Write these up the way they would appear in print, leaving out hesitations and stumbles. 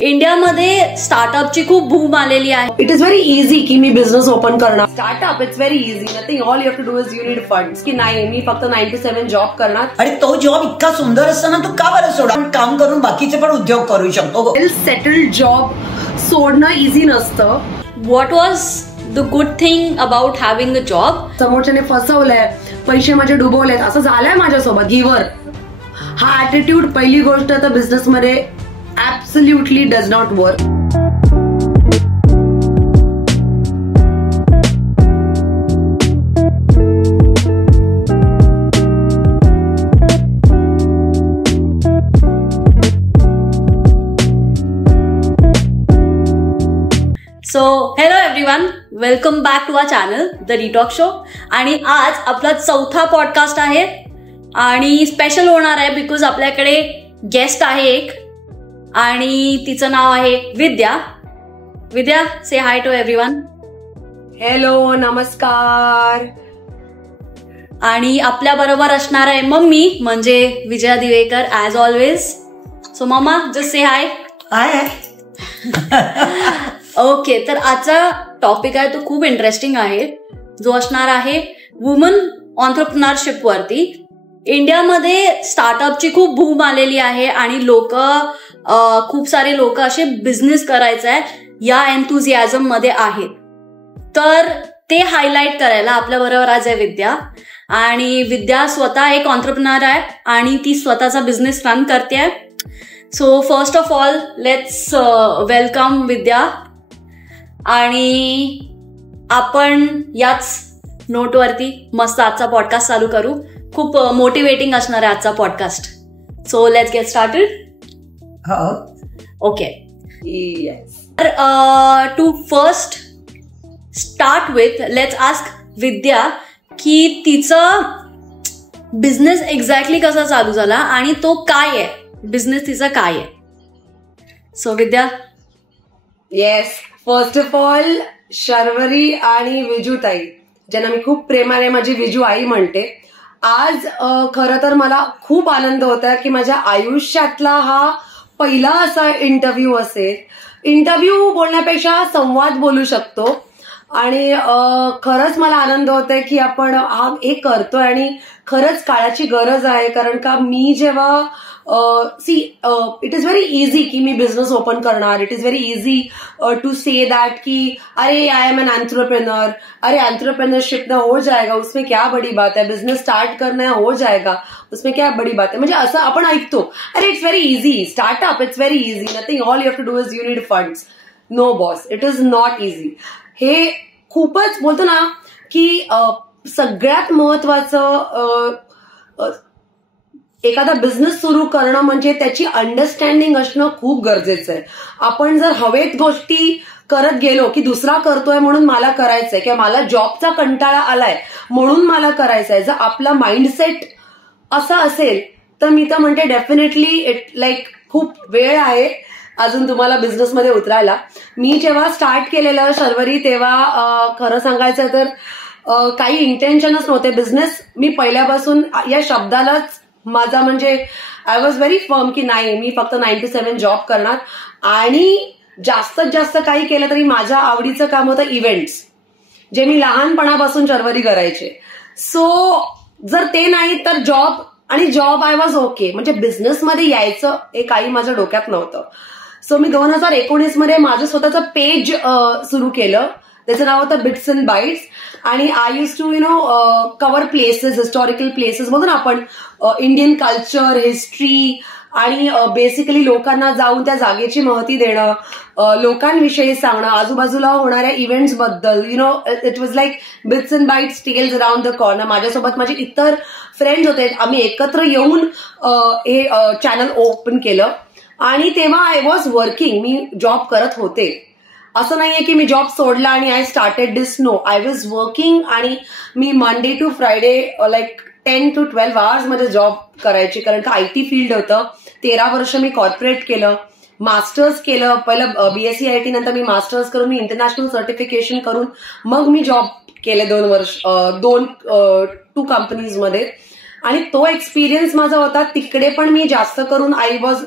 इंडियामध्ये स्टार्टअपची खूप बूम आलेली आहे. इट इज व्हेरी इझी की मी बिझनेस ओपन करणार. Startup it's very easy. Nothing. All you have to do is you need funds. की नाही मी फक्त 9 to 7 जॉब करणार. आणि तो जॉब इतका सुंदर असताना तू का बरं सोडा. काम करून बाकीचे पण उद्योग करू शकतो. वेल सेटल्ड जॉब सोडणं इझी नसतं. What was the good thing about having a job? समोरच्याने फसवलंय, पैसे माझे डुबवलेत, असं झालंय माझ्यासोबत. गिव्हर हा ऍटिट्यूड पहिली गोष्ट तर बिझनेसमध्ये absolutely does not work. So hello everyone, welcome back to our channel the detalk show. आणि आज आपला चौथा पॉडकास्ट आहे आणि स्पेशल होणार आहे बिकॉज आपल्याकडे गेस्ट आहे एक आणि तिचं नाव आहे Vidya. Vidya, say hi to everyone. Hello, नमस्कार. आणि आपल्या बरोबर असणार आहे मम्मी म्हणजे Vijaya Diwekar as always. So mumma, just say hi. Hi. Okay, तर आजचा टॉपिक आहे तो खूप इंटरेस्टिंग आहे जो असणार आहे वुमन ऑन्टरप्रिनरशिप वरती. इंडियामध्ये स्टार्टअपची खूप बूम आलेली आहे आणि खूप सारे लोक असे बिझनेस करायचं आहे या एन्थुझियाझम मध्ये आहेत. तर ते हायलाइट करायला आपल्या बरोबर आज आहे विद्या. आणि विद्या स्वतः एक ऑन्टरप्रिनर आहे आणि ती स्वतःचा बिझनेस रन करते. So first of all let's welcome Vidya. आणि आपण याच नोटवरती मस्त आजचा पॉडकास्ट चालू करू. खूप मोटिवेटिंग असणार आहे आजचा podcast. So let's get started. Okay. तर to first start with let's ask Vidya की तिचा बिझनेस एक्झॅक्टली कसा चालू झाला आणि तो काय आहे, बिझनेस तिचा काय आहे. So Vidya. Yes, first of all Sharvari आणि विजूताई, ज्यांना मी खूप प्रेमाने माझी विजू आई म्हणते, आज खरं तर मला खूप आनंद होता की माझ्या आयुष्यातला हा पहिला असा इंटरव्ह्यू असेल. इंटरव्ह्यू बोलण्यापेक्षा संवाद बोलू शकतो आणि खरंच मला आनंद होतोय की आपण हा एक करतोय आणि खरंच काळाची गरज आहे. कारण का मी जेव्हा इट इज व्हेरी इझी की मी बिझनेस ओपन करणार. It is very easy to say that कि अरे आई एम एन एंटरप्रेन्योर, अरे एंटरप्रेन्योरशिप ना हो जाएगा, उसमें क्या बड़ी बात है, बिझनेस स्टार्ट करना हो जाएगा, उसमें क्या बड़ी बात है. म्हणजे असं आपण ऐकतो. अरे it's very easy, startup it's very easy, nothing. All you have to do is you need funds. No boss, it is not easy. हे खूपच बोलतो ना की सगळ्यात महत्वाचं एखादा बिझनेस सुरू करणं म्हणजे त्याची अंडरस्टँडिंग असणं खूप गरजेचं आहे. आपण जर हवेत गोष्टी करत गेलो की दुसरा करतोय म्हणून मला करायचंय किंवा मला जॉबचा कंटाळा आलाय म्हणून मला करायचंय, जर आपला माइंडसेट असा असेल तर मी तर म्हणते डेफिनेटली इट खूप वेळ आहे अजून तुम्हाला बिझनेसमध्ये उतरायला. मी जेव्हा स्टार्ट केलेलं शर्वरी तेव्हा खरं सांगायचं तर काही इंटेन्शनच नव्हते. बिझनेस मी पहिल्यापासून या शब्दालाच माझा म्हणजे आय वॉज व्हेरी फर्म की नाही मी फक्त 9 to 7 जॉब करणार आणि जास्तीत जास्त काही केलं तरी माझ्या आवडीचं काम होतं इव्हेंट्स, जे मी लहानपणापासून शर्वरी करायचे. सो जर ते नाही तर जॉब आय वॉज ओके. म्हणजे बिझनेसमध्ये यायचं हे काही माझ्या डोक्यात नव्हतं. सो मी 2019 मध्ये माझं स्वतःचं पेज सुरू केलं. त्याचं नाव होतं बिट्स अँड बाईट्स आणि I use to cover places, historical places मधून आपण इंडियन कल्चर, हिस्ट्री आणि बेसिकली लोकांना जाऊन त्या जागेची माहिती देणं, लोकांविषयी सांगणं, आजूबाजूला होणाऱ्या इव्हेंट्स बद्दल. It was like bits and bytes tales around the corner. माझ्यासोबत माझे इतर फ्रेंड्स होते, आम्ही एकत्र येऊन हे चॅनल ओपन केलं आणि तेव्हा आय वॉज वर्किंग. मी जॉब करत होते. असं नाहीये की मी जॉब सोडला आणि I started this. No, I was working आणि मी Monday to Friday 10 to 12 hours मध्ये जॉब करायची. कारण का आयटी फील्ड होतं. 13 वर्ष मी कॉर्पोरेट केलं, मास्टर्स केलं. पहिलं BSc IT, नंतर मी मास्टर्स करून मी इंटरनॅशनल सर्टिफिकेशन करून मग मी जॉब केले 2 वर्ष 2 कंपनीजमध्ये. आणि तो एक्सपिरियन्स माझा होता. तिकडे पण मी जास्त करून आय वॉज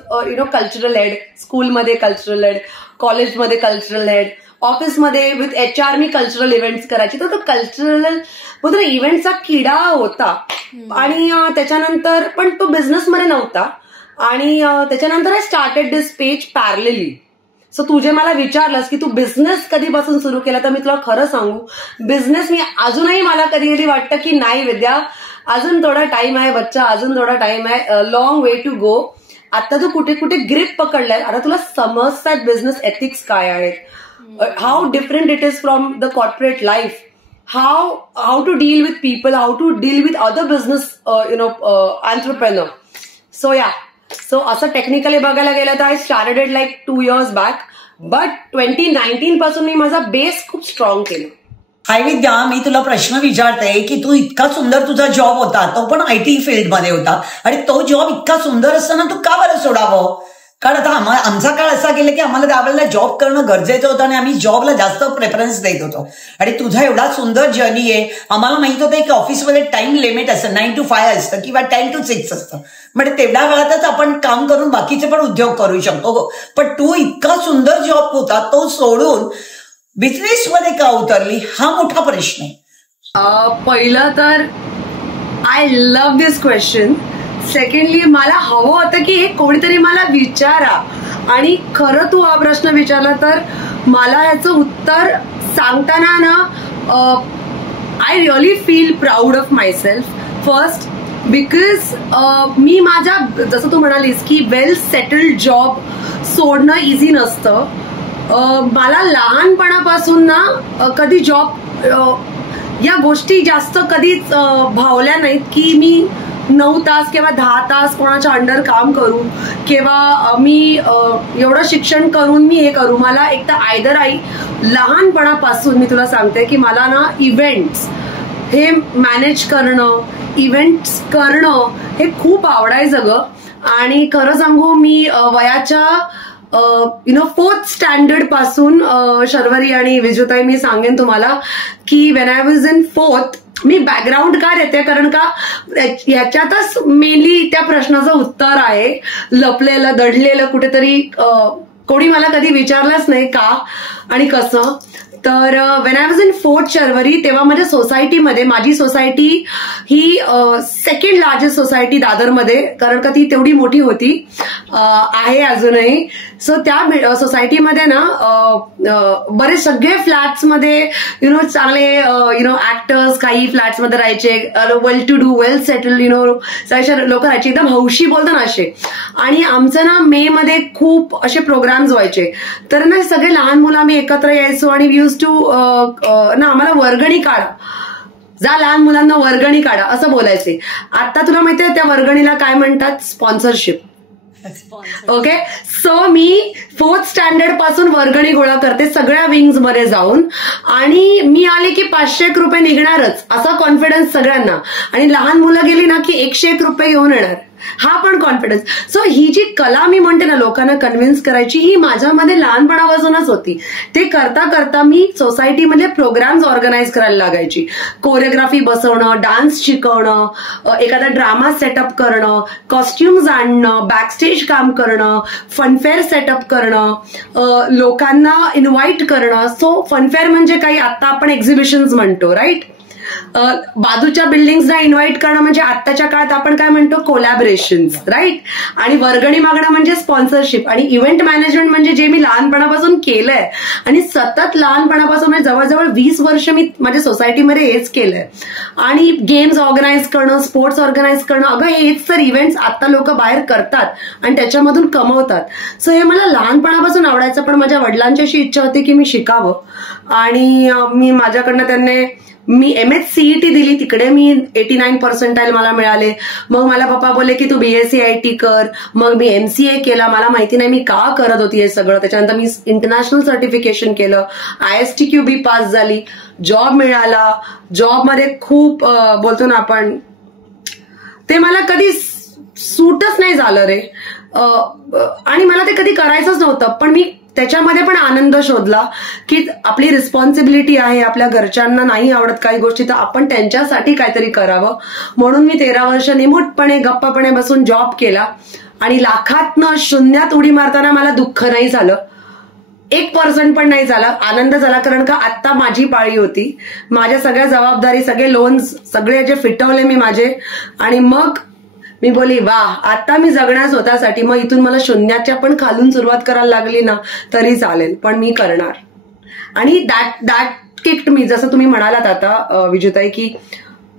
कल्चरल हेड, स्कूलमध्ये कल्चरल हेड, कॉलेजमध्ये कल्चरल हेड, ऑफिसमध्ये with HR me cultural events करायची. तर तो कल्चरल बोलतो इव्हेंटचा किडा होता. आणि त्याच्यानंतर पण तो बिझनेसमध्ये नव्हता. आणि त्याच्यानंतर I started this page parallelly. So तू जे मला विचारलंस की तू बिझनेस कधीपासून सुरू केला, तर मी तुला खरं सांगू, बिझनेस मी अजूनही मला कधी कधी वाटतं की नाही विद्या, अजून थोडा टाइम आहे बच्चा, अजून थोडा टाइम आहे, लॉंग वे टू गो. आता तू कुठे कुठे ग्रिप पकडलाय, आता तुला समजतात बिझनेस एथिक्स काय आहेत, how different it is from the corporate life, how to deal with people, how to deal with other business entrepreneur. So असं टेक्निकली बघायला गेलं तर I started it like 2 years back. But 2019 पासून मी माझा base खूप strong केला. हाय विद्या, मी तुला प्रश्न विचारते की तू इतका सुंदर तुझा जॉब होता, तो पण IT फील्डमध्ये होता, आणि तो जॉब इतका सुंदर असताना तू का बरं सोडावं? कारण आता आमचा काळ असा गेला की आम्हाला त्यावेळेला जॉब करणं गरजेचं होतं आणि आम्ही जॉबला जास्त प्रेफरन्स देत होतो. आणि तुझा एवढा सुंदर जर्नी आहे. आम्हाला माहित होतं की ऑफिसमध्ये टाइम लिमिट असतं, 9 to 5 असतं किंवा 10 to 6 असतं. म्हणजे तेवढ्या वेळातच आपण काम करून बाकीचे पण उद्योग करू शकतो. पण तू इतका सुंदर जॉब होता तो सोडून बिझनेसमध्ये का उतरली, हा मोठा प्रश्न आहे. पहिलं तर I love this question. Secondly मला हवं होतं की हे कोणीतरी मला विचारा, आणि खरं तू हा प्रश्न विचारला तर मला याचं उत्तर सांगताना ना I really feel proud of myself. First because मी माझ्या, जसं तू म्हणालीस की वेल सेटल्ड जॉब सोडणं इझी नसतं. मला लहानपणापासून ना कधी जॉब या गोष्टी जास्त कधीच भावल्या नाहीत की मी 9 तास किंवा 10 तास कोणाच्या अंडर काम करू, किंवा मी एवढं शिक्षण करून मी हे करू. मला एक तर आयदर लहानपणापासून मी तुला सांगते की मला ना इव्हेंट्स हे मॅनेज करणं, इव्हेंट्स करणं हे खूप आवडायचं ग. आणि खरं सांगू, मी वयाच्या 4th स्टँडर्ड पासून शर्वरी आणि विजुताई मी सांगेन तुम्हाला की when I was in 4th, me background का देते, कारण का ह्याच्यातच मेनली त्या प्रश्नाचं उत्तर आहे, लपलेलं दडलेलं कुठेतरी. कोणी मला कधी विचारलंच नाही का आणि कसं. तर when I was in 4th Sharvari, तेव्हा माझ्या सोसायटीमध्ये, माझी सोसायटी ही 2nd लार्जेस्ट सोसायटी दादरमध्ये, कारण का ती तेवढी मोठी होती, आहे अजूनही. सो त्या सोसायटीमध्ये ना बरेच सगळे फ्लॅट्समध्ये चांगले ऍक्टर्स काही फ्लॅट्समध्ये राहायचे, वेल टू डू, वेल सेटल लोक राहायचे, एकदम हौशी बोलतो ना असे. आणि आमचं ना मे मध्ये खूप असे प्रोग्राम्स व्हायचे. तर ना सगळे लहान मुलं आम्ही एकत्र यायचो आणि यूज टू ना आम्हाला वर्गणी काढा, जा लहान मुलांना वर्गणी काढा असं बोलायचे. आता तुला माहितीये त्या वर्गणीला काय म्हणतात? स्पॉन्सरशिप. ओके, सो मी 4th स्टँडर्ड पासून वर्गणी गोळा करते सगळ्या विंग्स मध्ये जाऊन, आणि मी आले की 500 रुपये निघणारच असा कॉन्फिडन्स सगळ्यांना. आणि लहान मुलं गेली ना की 101 रुपये घेऊन येणार, हा पण कॉन्फिडन्स. सो ही जी कला मी म्हणते ना लोकांना कन्व्हिन्स करायची, ही माझ्यामध्ये लहानपणापासूनच होती. ते करता करता मी सोसायटीमध्ये प्रोग्राम्स ऑर्गनाईज करायला लागायची. कोरिओग्राफी बसवणं, डान्स शिकवणं, एखादा ड्रामा सेटअप करणं, कॉस्ट्युम्स आणणं, बॅकस्टेज काम करणं, फनफेअर सेटअप करणं, लोकांना इन्व्हाइट करणं. सो फनफेअर म्हणजे काही आता आपण एक्झिबिशन्स म्हणतो, राईट. बाजूच्या बिल्डिंग्सना इन्व्हाइट करणं म्हणजे आत्ताच्या काळात आपण काय म्हणतो, कोलॅबरेशन्स, राईट. आणि वर्गणी मागणं म्हणजे स्पॉन्सरशिप. आणि इव्हेंट मॅनेजमेंट म्हणजे जे मी लहानपणापासून केलंय, आणि सतत लहानपणापासून म्हणजे जवळजवळ 20 वर्ष मी माझ्या सोसायटीमध्ये हेच केलंय. आणि गेम्स ऑर्गनाईज करणं, स्पोर्ट्स ऑर्गनाईज करणं, अगं हेच तर इव्हेंट्स आता लोक बाहेर करतात आणि त्याच्यामधून कमवतात. सो हे मला लहानपणापासून आवडायचं. पण माझ्या वडिलांची अशी इच्छा होती की मी शिकावं, आणि मी माझ्याकडनं त्यांनी मी MSCET दिली. तिकडे मी 89% मला मिळाले. मग मला पप्पा बोलले की तू BSc कर. मग मी MCA केला. मला माहिती नाही मी का करत होती हे सगळं. त्याच्यानंतर मी इंटरनॅशनल सर्टिफिकेशन केलं, ISTQB पास झाली, जॉब मिळाला. जॉबमध्ये खूप बोलतो ना आपण, ते मला कधी सूटच नाही झालं रे, आणि मला ते कधी करायचंच नव्हतं. पण मी त्याच्यामध्ये पण आनंद शोधला की आपली रिस्पॉन्सिबिलिटी आहे, आपल्या घरच्यांना नाही आवडत काही गोष्टी तर आपण त्यांच्यासाठी काहीतरी करावं. म्हणून मी 13 वर्ष निमूटपणे गप्पपणे बसून जॉब केला आणि लाखातनं शून्यात उडी मारताना मला दुःख नाही झालं, 1% पण नाही झाला, आनंद झाला. कारण का आत्ता माझी पाळी होती, माझ्या सगळ्या जबाबदारी, सगळे लोन्स सगळे जे फिटवले मी माझे, आणि मग मी बोली वा आता मी जगणार स्वतःसाठी. मग इथून मला शून्याच्या पण खालून सुरुवात करायला लागली ना तरी चालेल, पण मी करणार. आणि दॅट किक्ड मी. जसं तुम्ही म्हणालात आता विजूताई की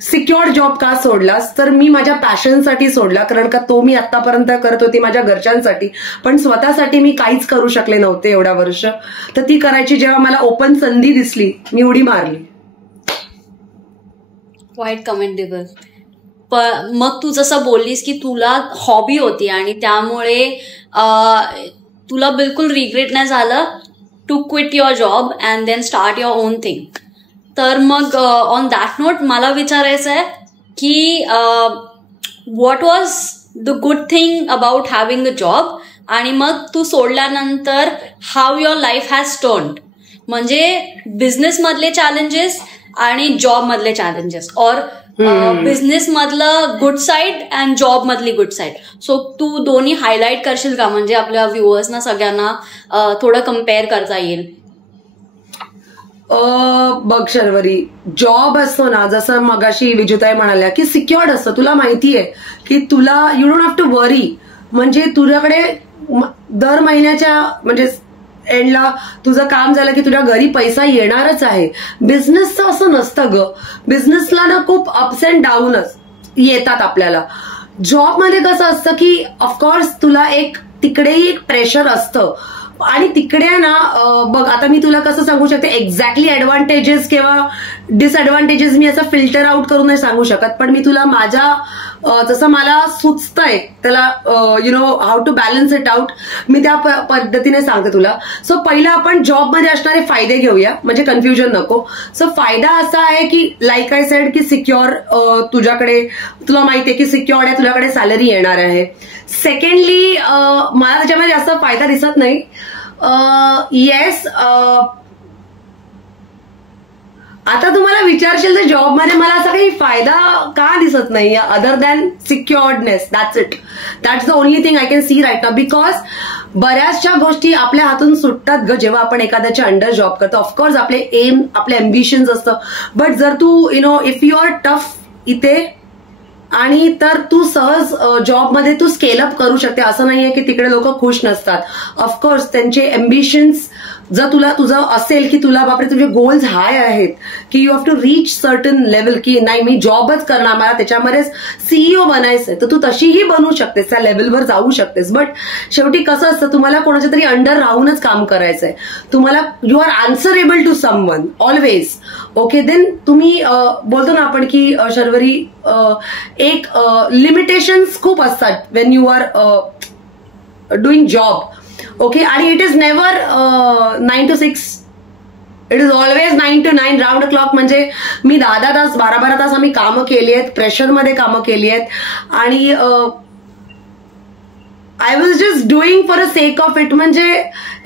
सिक्युअर्ड जॉब का सोडलास, तर मी माझ्या पॅशनसाठी सोडला. कारण का तो मी आतापर्यंत करत होती माझ्या घरच्यांसाठी, पण स्वतःसाठी मी काहीच करू शकले नव्हते एवढ्या वर्ष. तर ती करायची जेव्हा मला ओपन संधी दिसली मी उडी मारली. Quite commendable. मग तू जसं बोललीस की तुला हॉबी होती आणि त्यामुळे तुला बिलकुल रिग्रेट नाही झालं to quit your job and then start your own thing. तर मग ऑन दॅट नोट मला विचारायचं आहे की what was the good thing about having a job, आणि मग तू सोडल्यानंतर how your life has turned. म्हणजे बिझनेस मधले चॅलेंजेस आणि जॉब मधले चॅलेंजेस, और बिझनेस मधलं गुड साईड अँड जॉब मधली गुड साईड. सो तू दोन्ही हायलाईट करशील का, म्हणजे आपल्या व्ह्युअर्सना सगळ्यांना थोडं कम्पेअर करता येईल. बघ शर्वरी, जॉब असतो ना, जसं मगाशी विजूताई म्हणाल्या की सिक्युअर्ड असतं, तुला माहितीये की तुला यू डोंट हॅव टू वरी. म्हणजे तुझ्याकडे दर महिन्याच्या म्हणजे एंडला तुझं काम झालं की तुझ्या घरी पैसा येणारच आहे. बिझनेसचं असं नसतं ग. बिझनेसला ना खूप अप्स अँड डाऊनच येतात आपल्याला. जॉबमध्ये कसं असतं की ऑफकोर्स तुला एक तिकडेही एक प्रेशर असतं, आणि तिकडे ना बघ आता मी तुला कसं सांगू शकते एक्झॅक्टली ऍडव्हान्टेजेस किंवा डिसएडव्हान्टेजेस मी असं फिल्टर आउट करून नाही सांगू शकत, पण मी तुला माझ्या जसं मला सुचतंय त्याला you know how to balance it out मी त्या पद्धतीने सांगते तुला. सो पहिलं आपण जॉबमध्ये असणारे फायदे घेऊया म्हणजे कन्फ्युजन नको. सो फायदा असा आहे की लाईक आय सेड की सिक्युअर, तुझ्याकडे तुला माहितीये की सिक्युअर्ड आहे, तुझ्याकडे सॅलरी येणार आहे. सेकंडली मला त्याच्यामध्ये जास्त फायदा दिसत नाही. येस, आता तुम्हाला विचारशील तर जॉबमध्ये मला असा काही फायदा का दिसत नाही other than securedness. That's it. That's the only thing I can see right now. Because बऱ्याचशा गोष्टी आपल्या हातून सुटतात ग जेव्हा आपण एखाद्याच्या अंडर जॉब करतो. ऑफकोर्स आपले एम, आपले अम्बिशन्स असतं, बट जर तू you know if you are tough इथे आणि तर तू सहज जॉबमध्ये तू स्केलअप करू शकते. असं नाहीये की तिकडे लोक खुश नसतात. ऑफकोर्स त्यांचे अम्बिशन्स जर तुला तुझं असेल की तुला बापरे तुझे गोल्स हाय आहेत की you have to reach certain level की नाही मी जॉबच करणार, मला त्याच्यामध्येच सीईओ बनायचंय, तर तू तशीही बनू शकतेस, त्या लेवलवर जाऊ शकतेस. बट शेवटी कसं असतं तुम्हाला कोणाच्या तरी अंडर राहूनच काम करायचंय. तुम्हाला you are answerable to someone always. Okay, then तुम्ही बोलतो ना आपण की शर्वरी एक लिमिटेशन्स खूप असतात when you are doing job. Okay, आणि it is never 9 to 6, it is always 9 to 9 round clock. म्हणजे मी 10 तास 12 तास आम्ही कामं केली आहेत, प्रेशरमध्ये कामं केली आहेत, आणि I was just doing for a sake of it. म्हणजे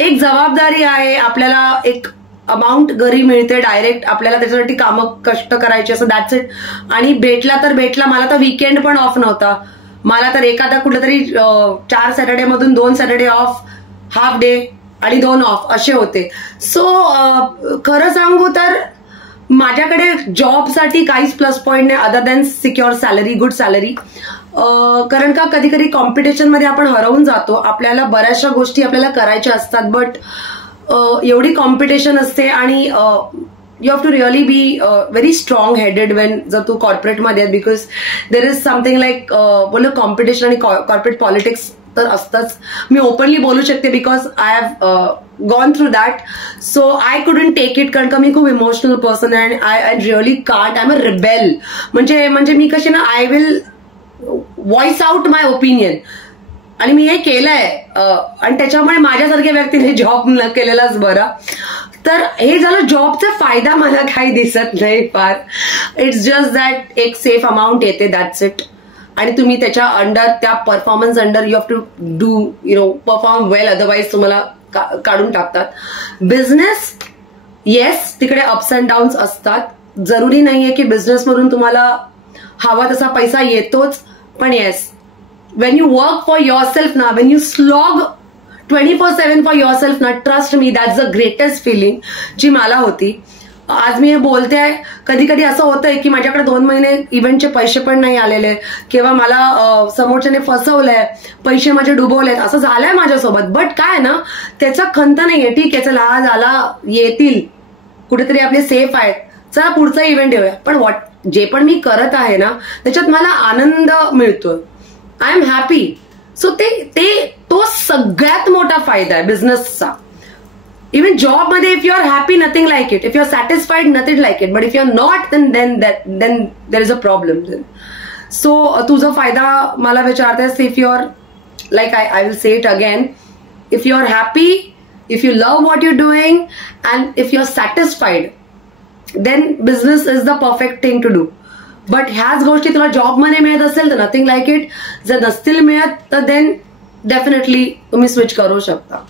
एक जबाबदारी आहे, आपल्याला एक अमाऊंट घरी मिळते डायरेक्ट, आपल्याला त्याच्यासाठी कामं कष्ट करायचे असं, दॅट्स इट. आणि भेटला तर भेटला. मला तर वीकेंड पण ऑफ नव्हता. मला तर एखादा कुठलं तरी 4 सॅटर्डे मधून 2 सॅटर्डे ऑफ, हाफ डे आणि 2 ऑफ असे होते. सो खरं सांगू तर माझ्याकडे जॉबसाठी काहीच प्लस पॉईंट नाही other than secure salary, good salary. कारण का कधी कधी कॉम्पिटिशनमध्ये आपण हरवून जातो. आपल्याला बऱ्याचशा गोष्टी आपल्याला करायच्या असतात, बट एवढी कॉम्पिटिशन असते आणि you have to really be very strong headed when जर तू कॉर्पोरेटमध्ये आहे. Because there is something like बोल कॉम्पिटिशन आणि कॉर्पोरेट पॉलिटिक्स तर असतंच. मी ओपनली बोलू शकते because I have gone through that. So I couldn't take it, कारण का मी खूप इमोशनल पर्सन आहे. I really can't. I am a rebel. म्हणजे मी कशी ना, I will voice out my opinion, आणि मी हे केलंय. आणि त्याच्यामुळे माझ्यासारख्या व्यक्तीने जॉब न केलेलाच बरा. तर हे झालं जॉबचा फायदा. मला काही दिसत नाही फार. इट्स जस्ट दॅट एक सेफ अमाऊंट येते, दॅट्स इट. आणि तुम्ही त्याच्या अंडर, त्या performance under you have to do you know perform well, otherwise तुम्हाला काढून टाकतात. बिझनेस येस, तिकडे अप्स अँड डाऊन्स असतात. जरुरी नाहीये की बिझनेसमधून तुम्हाला हवा तसा पैसा येतोच, पण yes, when you work for yourself ना, when you slog 24/7 for yourself ना, trust me, that's the greatest feeling जी मला होती. आज मी हे बोलते आहे, कधी कधी असं होतंय की माझ्याकडे 2 महिने इव्हेंटचे पैसे पण नाही आलेले, किंवा मला समोरच्याने फसवलंय, पैसे माझे डुबवलेत, असं झालंय माझ्यासोबत. बट काय ना, त्याचा खंत नाहीये. ठीक आहे, चला झाला, येतील, कुठेतरी आपले सेफ आहेत, चला पुढचा इव्हेंट येऊया. पण जे पण मी करत आहे ना, त्याच्यात मला आनंद मिळतोय. I am happy. सो तो सगळ्यात मोठा फायदा आहे बिझनेसचा. इवन जॉब मध्ये if you are happy, nothing like it. If you are satisfied, nothing like it. But if you are not, then there is a problem. So तुझा फायदा मला विचारतेस, if you are like, I will say it again, if you are happy, if you love what you doing, and if you are satisfied, then business is the perfect thing to do. But ह्याच गोष्टी तुला जॉबमध्ये मिळत असेल तर nothing like it. जर नसतील मिळत तर देन डेफिनेटली तुम्ही स्विच करू शकता.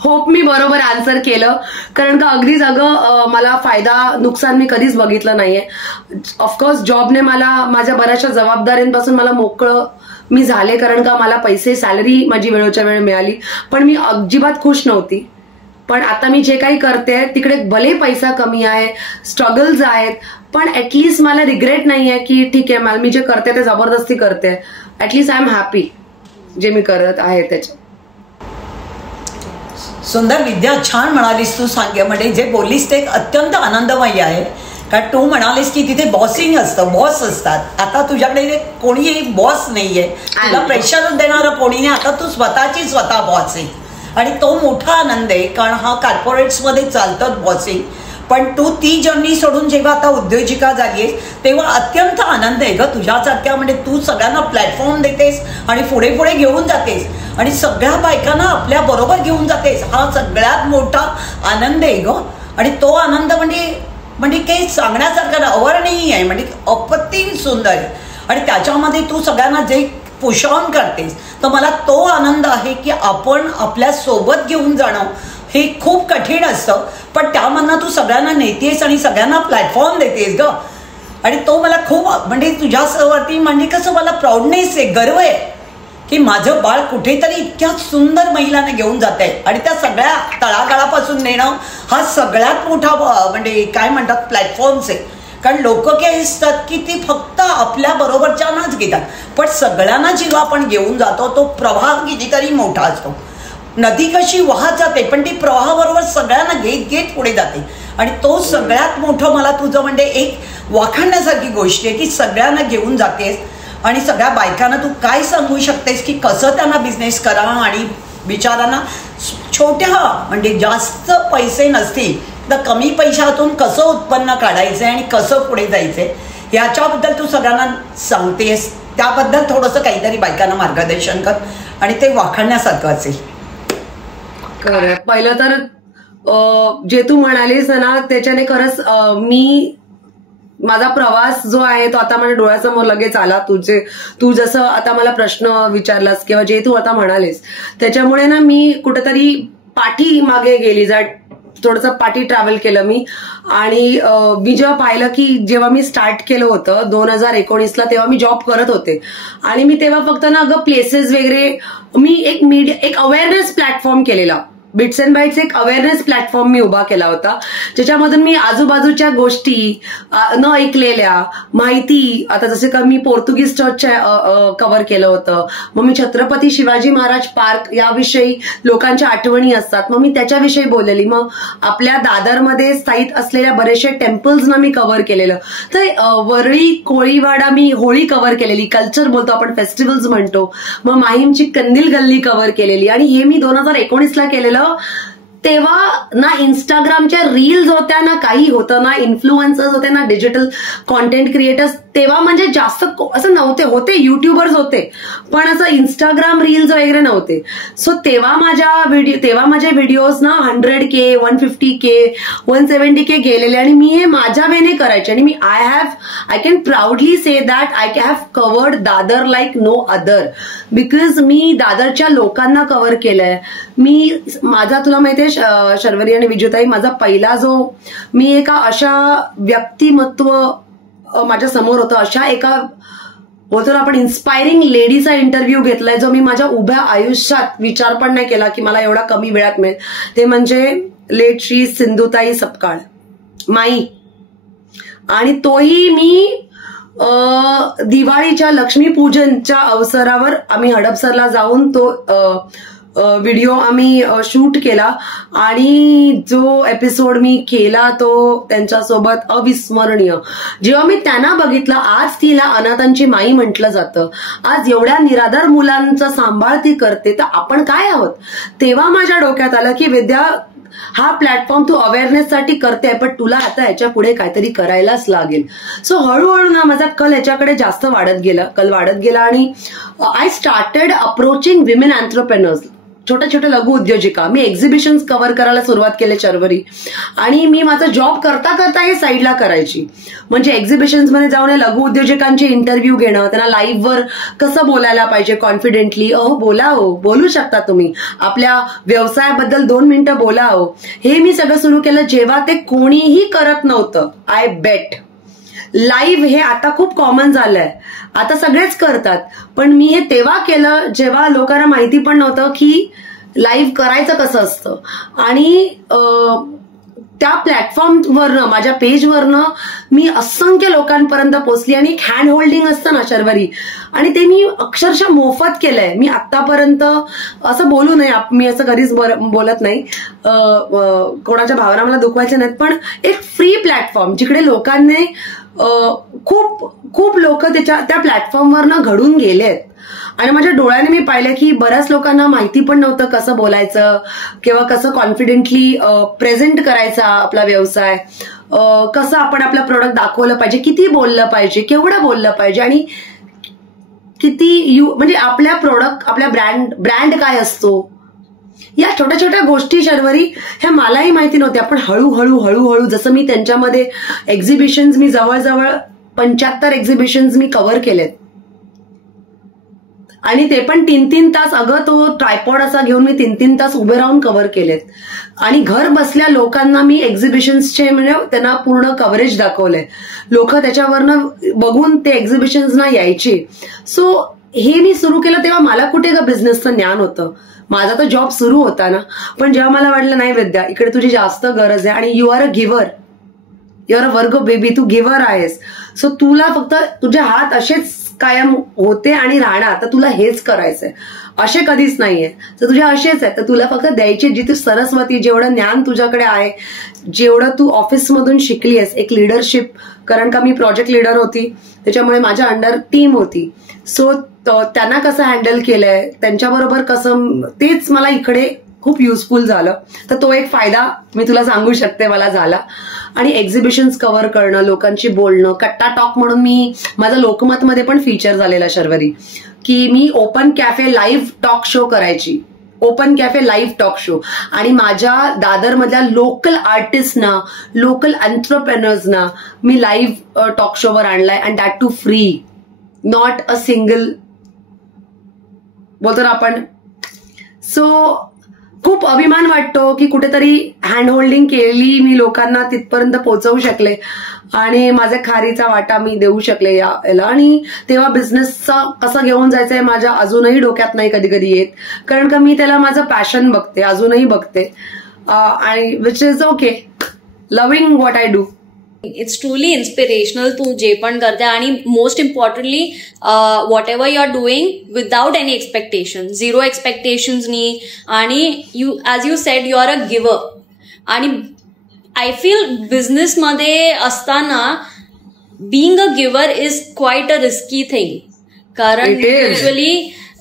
होप मी बरोबर आन्सर केलं, कारण का अगदीच मला फायदा नुकसान मी कधीच बघितलं नाहीये. ऑफकोर्स जॉबने मला माझ्या बऱ्याचशा जबाबदाऱ्यांपासून मला मोकळं मी झाले, कारण का मला पैसे, सॅलरी माझी वेळोच्या वेळ मिळाली, पण मी अजिबात खुश नव्हती. पण आता मी जे काही करते तिकडे भले पैसा कमी आहे, स्ट्रगल्स आहेत, पण ऍटलीस्ट मला रिग्रेट नाहीये की ठीक आहे, मला मी जे करते ते जबरदस्ती करते. ऍटलीस्ट आय एम हॅपी जे मी करत आहे त्याच्या. सुंदर विद्या, छान म्हणालीस तू. म्हणजे जे बोललीस ते एक अत्यंत आनंदमय आहे. कारण तू म्हणालीस की तिथे बॉसिंग असतं, बॉस असतात. आता तुझ्याकडे कोणीही बॉस नाहीये, तुला प्रेशर देणारं कोणी नाही. आता तू स्वतः बॉस आहे, आणि तो मोठा आनंद आहे. कारण हा कॉर्पोरेट्समध्ये चालतं बॉसिंग. पण तू ती जर्नी सोडून जेव्हा आता उद्योजिका झालीयस, तेव्हा अत्यंत आनंद आहे ग तुझ्यासारख्या. म्हणजे तू सगळ्यांना प्लॅटफॉर्म देतेस आणि पुढे पुढे घेऊन जातेस, आणि सगळ्या बायकांना आपल्या बरोबर घेऊन जातेस. हा सगळ्यात मोठा आनंद आहे ग. आणि तो आनंद म्हणजे काही सांगण्यासारखं अवर्णनीय आहे, म्हणजे अप्रतिम सुंदर आहे. आणि त्याच्यामध्ये तू सगळ्यांना जे पुश ऑन करतेस, तर मला तो आनंद आहे की आपण आपल्या सोबत घेऊन जाणं हे खूप कठीण असतं, पण त्यामधनं तू सगळ्यांना नेतेस आणि सगळ्यांना प्लॅटफॉर्म देतेस ग. आणि तो मला खूप, म्हणजे तुझ्यावरती म्हणजे कसं मला प्राऊडनेस आहे, गर्व आहे की माझं बाळ कुठेतरी इतक्या सुंदर महिलांना घेऊन जात आहे. आणि त्या सगळ्या तळागाळापासून नेणं हा सगळ्यात मोठा म्हणजे काय म्हणतात प्लॅटफॉर्म्स आहे. कारण लोक काय असतात की ती फक्त आपल्या बरोबरच्यांनाच घेतात, पण सगळ्यांना जेव्हा आपण घेऊन जातो तो प्रवाह कितीतरी मोठा असतो. नदी कशी वाहत जाते, पण ती प्रवाहाबरोबर सगळ्यांना घेत घेत पुढे जाते. आणि तो सगळ्यात मोठं मला तुझं म्हणजे एक वाखाणण्यासारखी गोष्ट आहे की सगळ्यांना घेऊन जातेस. आणि सगळ्या बायकांना तू काय सांगू शकतेस की कसं त्यांना बिझनेस करा, आणि बिचारांना छोट्या म्हणजे जास्त पैसे नसतील तर कमी पैशातून कसं उत्पन्न काढायचं आणि कसं पुढे जायचंय याच्याबद्दल तू सगळ्यांना सांगतेस. त्याबद्दल थोडंसं काहीतरी बायकांना मार्गदर्शन कर, आणि ते वाखाणण्यासारखं असेल. खरं, पहिलं तर जे तू म्हणालीस ना त्याच्याने खरंच मी माझा प्रवास जो आहे तो आता माझ्या डोळ्यासमोर लगेच आला. तू जसं आता मला प्रश्न विचारलास किंवा जे तू आता म्हणालीस त्याच्यामुळे ना मी कुठेतरी पाठी मागे गेली, थोडंसं पाठी ट्रॅव्हल केलं मी. आणि मी जेव्हा पाहिलं की जेव्हा मी स्टार्ट केलं होतं 2019ला, तेव्हा मी जॉब करत होते, आणि मी तेव्हा फक्त ना अगं प्लेसेस वगैरे मी एक अवेअरनेस प्लॅटफॉर्म केलेला. बिट्स अँड बाईट्स एक अवेअरनेस प्लॅटफॉर्म मी उभा केला होता, ज्याच्यामधून मी आजूबाजूच्या गोष्टी न ऐकलेल्या माहिती, आता जसे का मी पोर्तुगीज चर्चच्या कव्हर केलं होतं, मग मी छत्रपती शिवाजी महाराज पार्क याविषयी लोकांच्या आठवणी असतात, मग मी त्याच्याविषयी बोललेली. मग आपल्या दादरमध्ये स्थायिक असलेल्या बरेचसे टेम्पल्सना मी कव्हर केलेलं. तर वरळी कोळीवाडा मी होळी कव्हर केलेली, कल्चर बोलतो आपण, फेस्टिवल्स म्हणतो. मग माहीमची कंदील गल्ली कव्हर केलेली, आणि हे मी 2019ला केलेलं. तेव्हा ना इंस्टाग्रामच्या रील्स होत्या, ना काही होतं, ना इन्फ्लुएन्सर्स होते, ना डिजिटल कॉन्टेंट क्रिएटर्स. तेव्हा म्हणजे जास्त असं नव्हते, होते युट्यूबर्स होते पण असं इंस्टाग्राम रील्स वगैरे नव्हते. सो तेव्हा माझे व्हिडिओज ना 100K 150K 170K गेलेले आणि मी हे माझ्या वेने करायचे. आणि मी I can proudly say that I have covered Dadar like no other, because मी दादरच्या लोकांना कव्हर केलंय. माझा तुला माहितीये शर्वरी आणि विजयताई, माझा पहिला जो मी एका अशा व्यक्तिमत्व माझ्या समोर होतं, अशा एका बोलतो ना आपण इन्स्पायरिंग लेडीचा इंटरव्ह्यू घेतलाय जो मी माझ्या उभ्या आयुष्यात विचार पण नाही केला की मला एवढा कमी वेळात मिळेल. ते म्हणजे लेट श्री सिंधुताई सपकाळ माई. आणि तोही मी दिवाळीच्या लक्ष्मीपूजनच्या अवसरावर आम्ही हडपसरला जाऊन तो व्हिडिओ आम्ही शूट केला आणि जो एपिसोड मी केला तो त्यांच्यासोबत अविस्मरणीय. जेव्हा मी त्यांना बघितलं, आज तिला अनाथांची माई म्हटलं जातं, आज एवढ्या निराधार मुलांचा सांभाळ ती करते, तर आपण काय आहोत. तेव्हा माझ्या डोक्यात आलं की विद्या, हा प्लॅटफॉर्म तू अवेअरनेससाठी करते पण तुला आता याच्या पुढे काहीतरी करायलाच लागेल. सो हळूहळू ना माझा कल याच्याकडे जास्त वाढत गेला आणि I started approaching women entrepreneurs, छोट्या छोट्या लघु उद्योजिका. मी एक्झिबिशन्स कव्हर करायला सुरुवात केली शर्वरी, आणि मी माझा जॉब करता करता हे साईडला करायची. म्हणजे एक्झिबिशन्स मध्ये जाऊन लघु उद्योजकांचे इंटरव्ह्यू घेणं, त्यांना लाईव्हवर कसं बोलायला पाहिजे कॉन्फिडेंटली, बोलू शकता तुम्ही, आपल्या व्यवसायाबद्दल 2 मिनिटं बोला हे मी सगळं सुरू केलं जेव्हा ते कोणीही करत नव्हतं. आय बेट लाईव्ह हे आता खूप कॉमन झालंय, आता सगळेच करतात, पण मी हे तेव्हा केलं जेव्हा लोकांना माहिती पण नव्हतं की लाईव्ह करायचं कसं असतं. आणि त्या प्लॅटफॉर्मवरनं, माझ्या पेजवरनं मी असंख्य लोकांपर्यंत पोहोचली. आणि एक हँड होल्डिंग असतं ना शर्वरी, आणि ते मी अक्षरशः मोफत केलंय. मी आतापर्यंत असं बोलू नये, मी असं कधीच बोलत नाही, कोणाच्या भावना मला दुखवायच्या नाहीत, पण एक फ्री प्लॅटफॉर्म जिकडे लोकांनी खूप लोक त्या प्लॅटफॉर्मवरनं घडून गेलेत. आणि माझ्या डोळ्याने मी पाहिलं की बऱ्याच लोकांना माहिती पण नव्हतं कसं बोलायचं किंवा कसं कॉन्फिडेंटली प्रेझेंट करायचा आपला व्यवसाय, कसं आपण आपलं प्रोडक्ट दाखवलं पाहिजे, किती बोललं पाहिजे, केवढं बोललं पाहिजे, आणि किती म्हणजे आपल्या प्रोडक्ट, आपल्या ब्रँड काय असतो, या छोट्या छोट्या गोष्टी शर्वरी ह्या मलाही माहिती नव्हत्या. पण हळूहळू जसं मी त्यांच्यामध्ये एक्झिबिशन्स, मी जवळजवळ 75 एक्झिबिशन्स मी कव्हर केलेत, आणि ते पण 3-3 तास. अगं तो ट्रायपॉड असा घेऊन मी 3-3 तास उभे राहून कव्हर केलेत. आणि घर बसल्या लोकांना मी एक्झिबिशन्सचे म्हणजे त्यांना पूर्ण कव्हरेज दाखवलंय. लोक त्याच्यावरनं बघून ते एक्झिबिशन्सना यायचे. सो हे मी सुरू केलं तेव्हा मला कुठे का बिझनेसचं ज्ञान होतं, माझा तर जॉब सुरू होता ना. पण जेव्हा मला वाटलं नाही विद्या, इकडे तुझी जास्त गरज आहे आणि you are a giver, you are अ वर्ग बेबी, तू गिव्हर आहेस. सो तुला फक्त तुझे हात असेच कायम होते आणि राहणार, तर तुला हेच करायचंय, असे कधीच नाहीये. तर तुझे असेच आहे, तर तुला फक्त द्यायचे. जी तू सरस्वती, जेवढं ज्ञान तुझ्याकडे आहे, जेवढं तू ऑफिसमधून शिकलीयस, एक लिडरशिप, कारण का मी प्रोजेक्ट लिडर होती त्याच्यामुळे माझ्या अंडर टीम होती. सो त्यांना कसं हँडल केलंय, त्यांच्याबरोबर कसं, तेच मला इकडे खूप युजफुल झालं. तर तो एक फायदा मी तुला सांगू शकते मला झाला. आणि एक्झिबिशन्स कव्हर करणं, लोकांशी बोलणं, कट्टा टॉक म्हणून मी माझा लोकमतमध्ये पण फीचर झालेला शर्वरी, की मी open cafe live talk show करायची, open cafe live talk show. आणि माझ्या दादरमधल्या लोकल आर्टिस्टना, लोकल एंटरप्रेनर्सना मी लाईव्ह टॉक शोवर आणलाय, and that too free, not a single, बोलतो ना आपण. सो खूप अभिमान वाटतो की कुठेतरी हँड होल्डिंग केली मी, लोकांना तिथपर्यंत पोहोचवू शकले आणि माझा खारीचा वाटा मी देऊ शकले याला. आणि तेव्हा बिझनेसचा कसा घेऊन जायचा आहे माझ्या अजूनही डोक्यात नाही कधी कधी येत, कारण का मी त्याला माझं पॅशन बघते, अजूनही बघते, आणि which is okay, loving what I do. It's truly inspirational तू जे पण करते, आणि most importantly what ever you are doing without any expectation, 0 एक्सपेक्टेशन्सनी. आणि you as you said you are a giver. आणि आय फील बिझनेसमध्ये असताना being a giver is quite a risky thing, कारण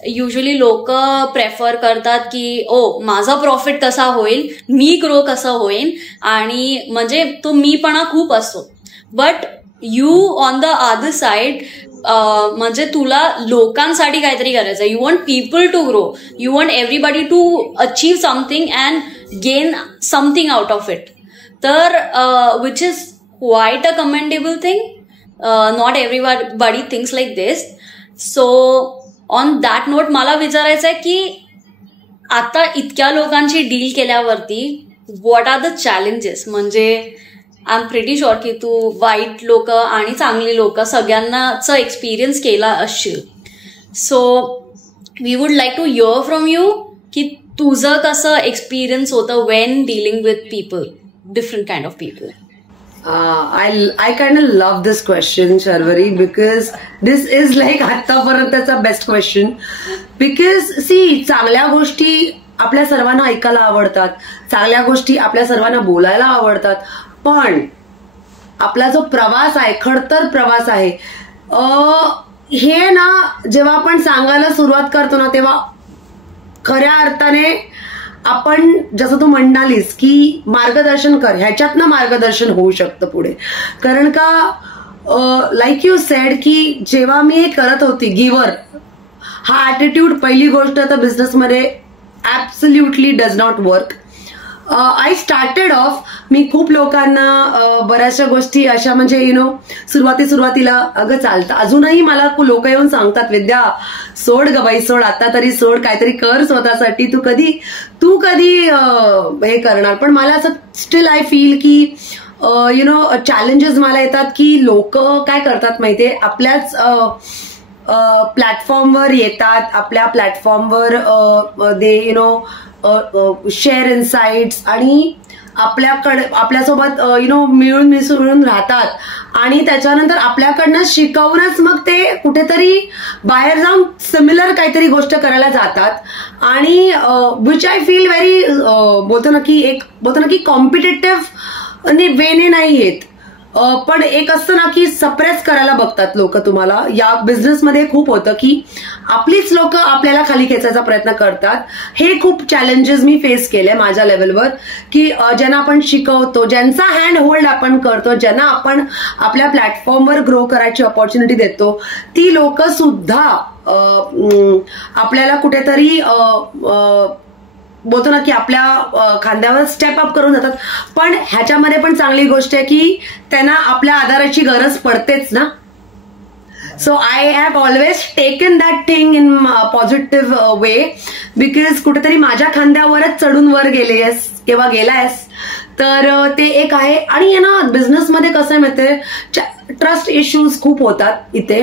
युजली लोक प्रेफर करतात की माझा प्रॉफिट कसा होईल, मी ग्रो कसं होईल, आणि म्हणजे तो मीपणा खूप असतो. But you on the other side म्हणजे तुला लोकांसाठी काहीतरी करायचं. You want people to grow, you want everybody to achieve something and gain something out of it. तर which is quite a commendable thing. Not everybody thinks like this. So on that note मला विचारायचं आहे की आता इतक्या लोकांची deal केल्यावरती what are the challenges. म्हणजे आय एम प्रिटी शुअर की तू वाईट लोक आणि चांगली लोक सगळ्यांनाच एक्सपिरियन्स केला असशील. So we would like to hear from you की तुझं कसं एक्सपिरियन्स होतं when dealing with people, different kind of people. I kind of love this question, Sharvari, because this is like आतापर्यंतचा बेस्ट क्वेश्चन. बिकॉज सी, चांगल्या गोष्टी आपल्या सर्वांना ऐकायला आवडतात, चांगल्या गोष्टी आपल्या सर्वांना बोलायला आवडतात, पण आपला जो प्रवास आहे, खडतर प्रवास आहे, हे ना जेव्हा आपण सांगायला सुरुवात करतो ना तेव्हा खऱ्या अर्थाने आपण जसं तू म्हणालीस की मार्गदर्शन कर, ह्याच्यातनं मार्गदर्शन होऊ शकतं पुढे. कारण का लाईक यू सेड की जेव्हा मी हे करत होती गिव्हर हा ॲटिट्यूड, पहिली गोष्ट तर बिझनेसमध्ये absolutely does not work. I started off, मी खूप लोकांना बऱ्याचशा गोष्टी अशा म्हणजे सुरुवातीला अगं चालतं, अजूनही मला लोक येऊन सांगतात विद्या सोड ग बाई सोड, आता तरी सोड, काहीतरी कर स्वतःसाठी, तू कधी हे करणार. पण मला असं स्टील आय फील की चॅलेंजेस मला येतात की लोक काय करतात माहितीये, आपल्याच प्लॅटफॉर्मवर येतात, आपल्या प्लॅटफॉर्मवर दे शेअर इनसाइट्स आणि आपल्यासोबत मिळून मिसळून राहतात आणि त्याच्यानंतर आपल्याकडनं शिकवूनच मग ते कुठेतरी बाहेर जाऊन सिमिलर काहीतरी गोष्ट करायला जातात. आणि विच आय फील व्हेरी बोलतो ना की कॉम्पिटेटिव्ह वेने नाही येत, पण एक असतं ना की सप्रेस करायला बघतात लोक तुम्हाला. या बिझनेसमध्ये खूप होतं की आपलीच लोक आपल्याला खाली खेचायचा प्रयत्न करतात. हे खूप चॅलेंजेस मी फेस केले माझ्या लेवलवर की ज्यांना आपण शिकवतो, ज्यांचा हँड होल्ड आपण करतो, ज्यांना आपण आपल्या प्लॅटफॉर्मवर ग्रो करायची ऑपॉर्च्युनिटी देतो, ती लोक सुद्धा आपल्याला कुठेतरी बोलतो ना की आपल्या खांद्यावर स्टेप अप करून जातात. पण ह्याच्यामध्ये पण चांगली गोष्ट आहे की त्यांना आपल्या आधाराची गरज पडतेच ना. So I have always taken that thing in positive way, because कुठेतरी माझ्या खांद्यावरच चढून वर गेलेस किंवा गेलायस तर ते एक आहे. आणि ना बिझनेसमध्ये कसं आहे माहितीये, ट्रस्ट इश्यूज खूप होतात इथे.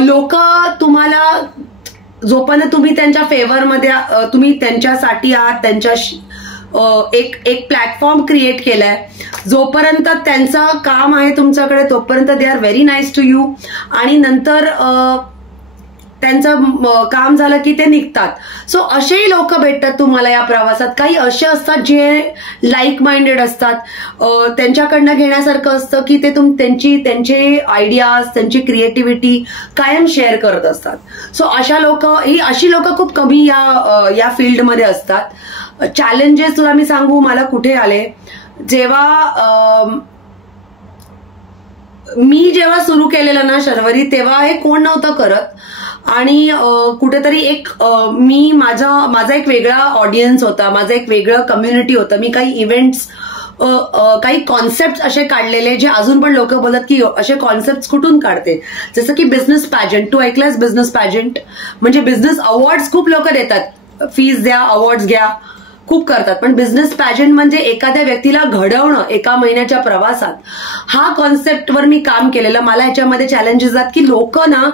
लोक तुम्हाला जोपर्यंत तुम्ही त्यांच्या फेवरमध्ये, तुम्ही त्यांच्यासाठी आहात, त्यांच्या एक प्लॅटफॉर्म क्रिएट केलाय, जोपर्यंत त्यांचं काम आहे तुमच्याकडे तोपर्यंत they are very nice to you. आणि नंतर त्यांचं काम झालं की ते निघतात. सो असेही लोक भेटतात तुम्हाला या प्रवासात. काही असे असतात जे लाईक माइंडेड असतात, त्यांच्याकडनं घेण्यासारखं असतं की ते त्यांचे आयडियाज, त्यांची क्रिएटिव्हिटी कायम शेअर करत असतात. सो अशी लोक खूप कमी या फील्डमध्ये असतात. चॅलेंजेस तुला मी सांगू मला कुठे आले, मी जेव्हा सुरू केलेलं ना शर्वरी, तेव्हा हे कोण नव्हतं करत. आणि कुठेतरी माझा एक वेगळा ऑडियन्स होता, माझं एक वेगळं कम्युनिटी होतं. मी काही इव्हेंट्स, काही कॉन्सेप्ट असे काढलेले जे अजून पण लोक बोलतात की असे कॉन्सेप्ट कुठून काढते. जसं की बिझनेस पॅजंट, तू ऐकलंस बिझनेस पॅजंट म्हणजे बिझनेस अवॉर्ड्स खूप लोक देतात, फीज द्या, अवॉर्ड्स घ्या, खूप करतात. पण बिझनेस पॅजंट म्हणजे एखाद्या व्यक्तीला घडवणं एका महिन्याच्या प्रवासात. हा कॉन्सेप्टवर मी काम केलेलं. मला ह्याच्यामध्ये चॅलेंजेस आहेत की लोक ना,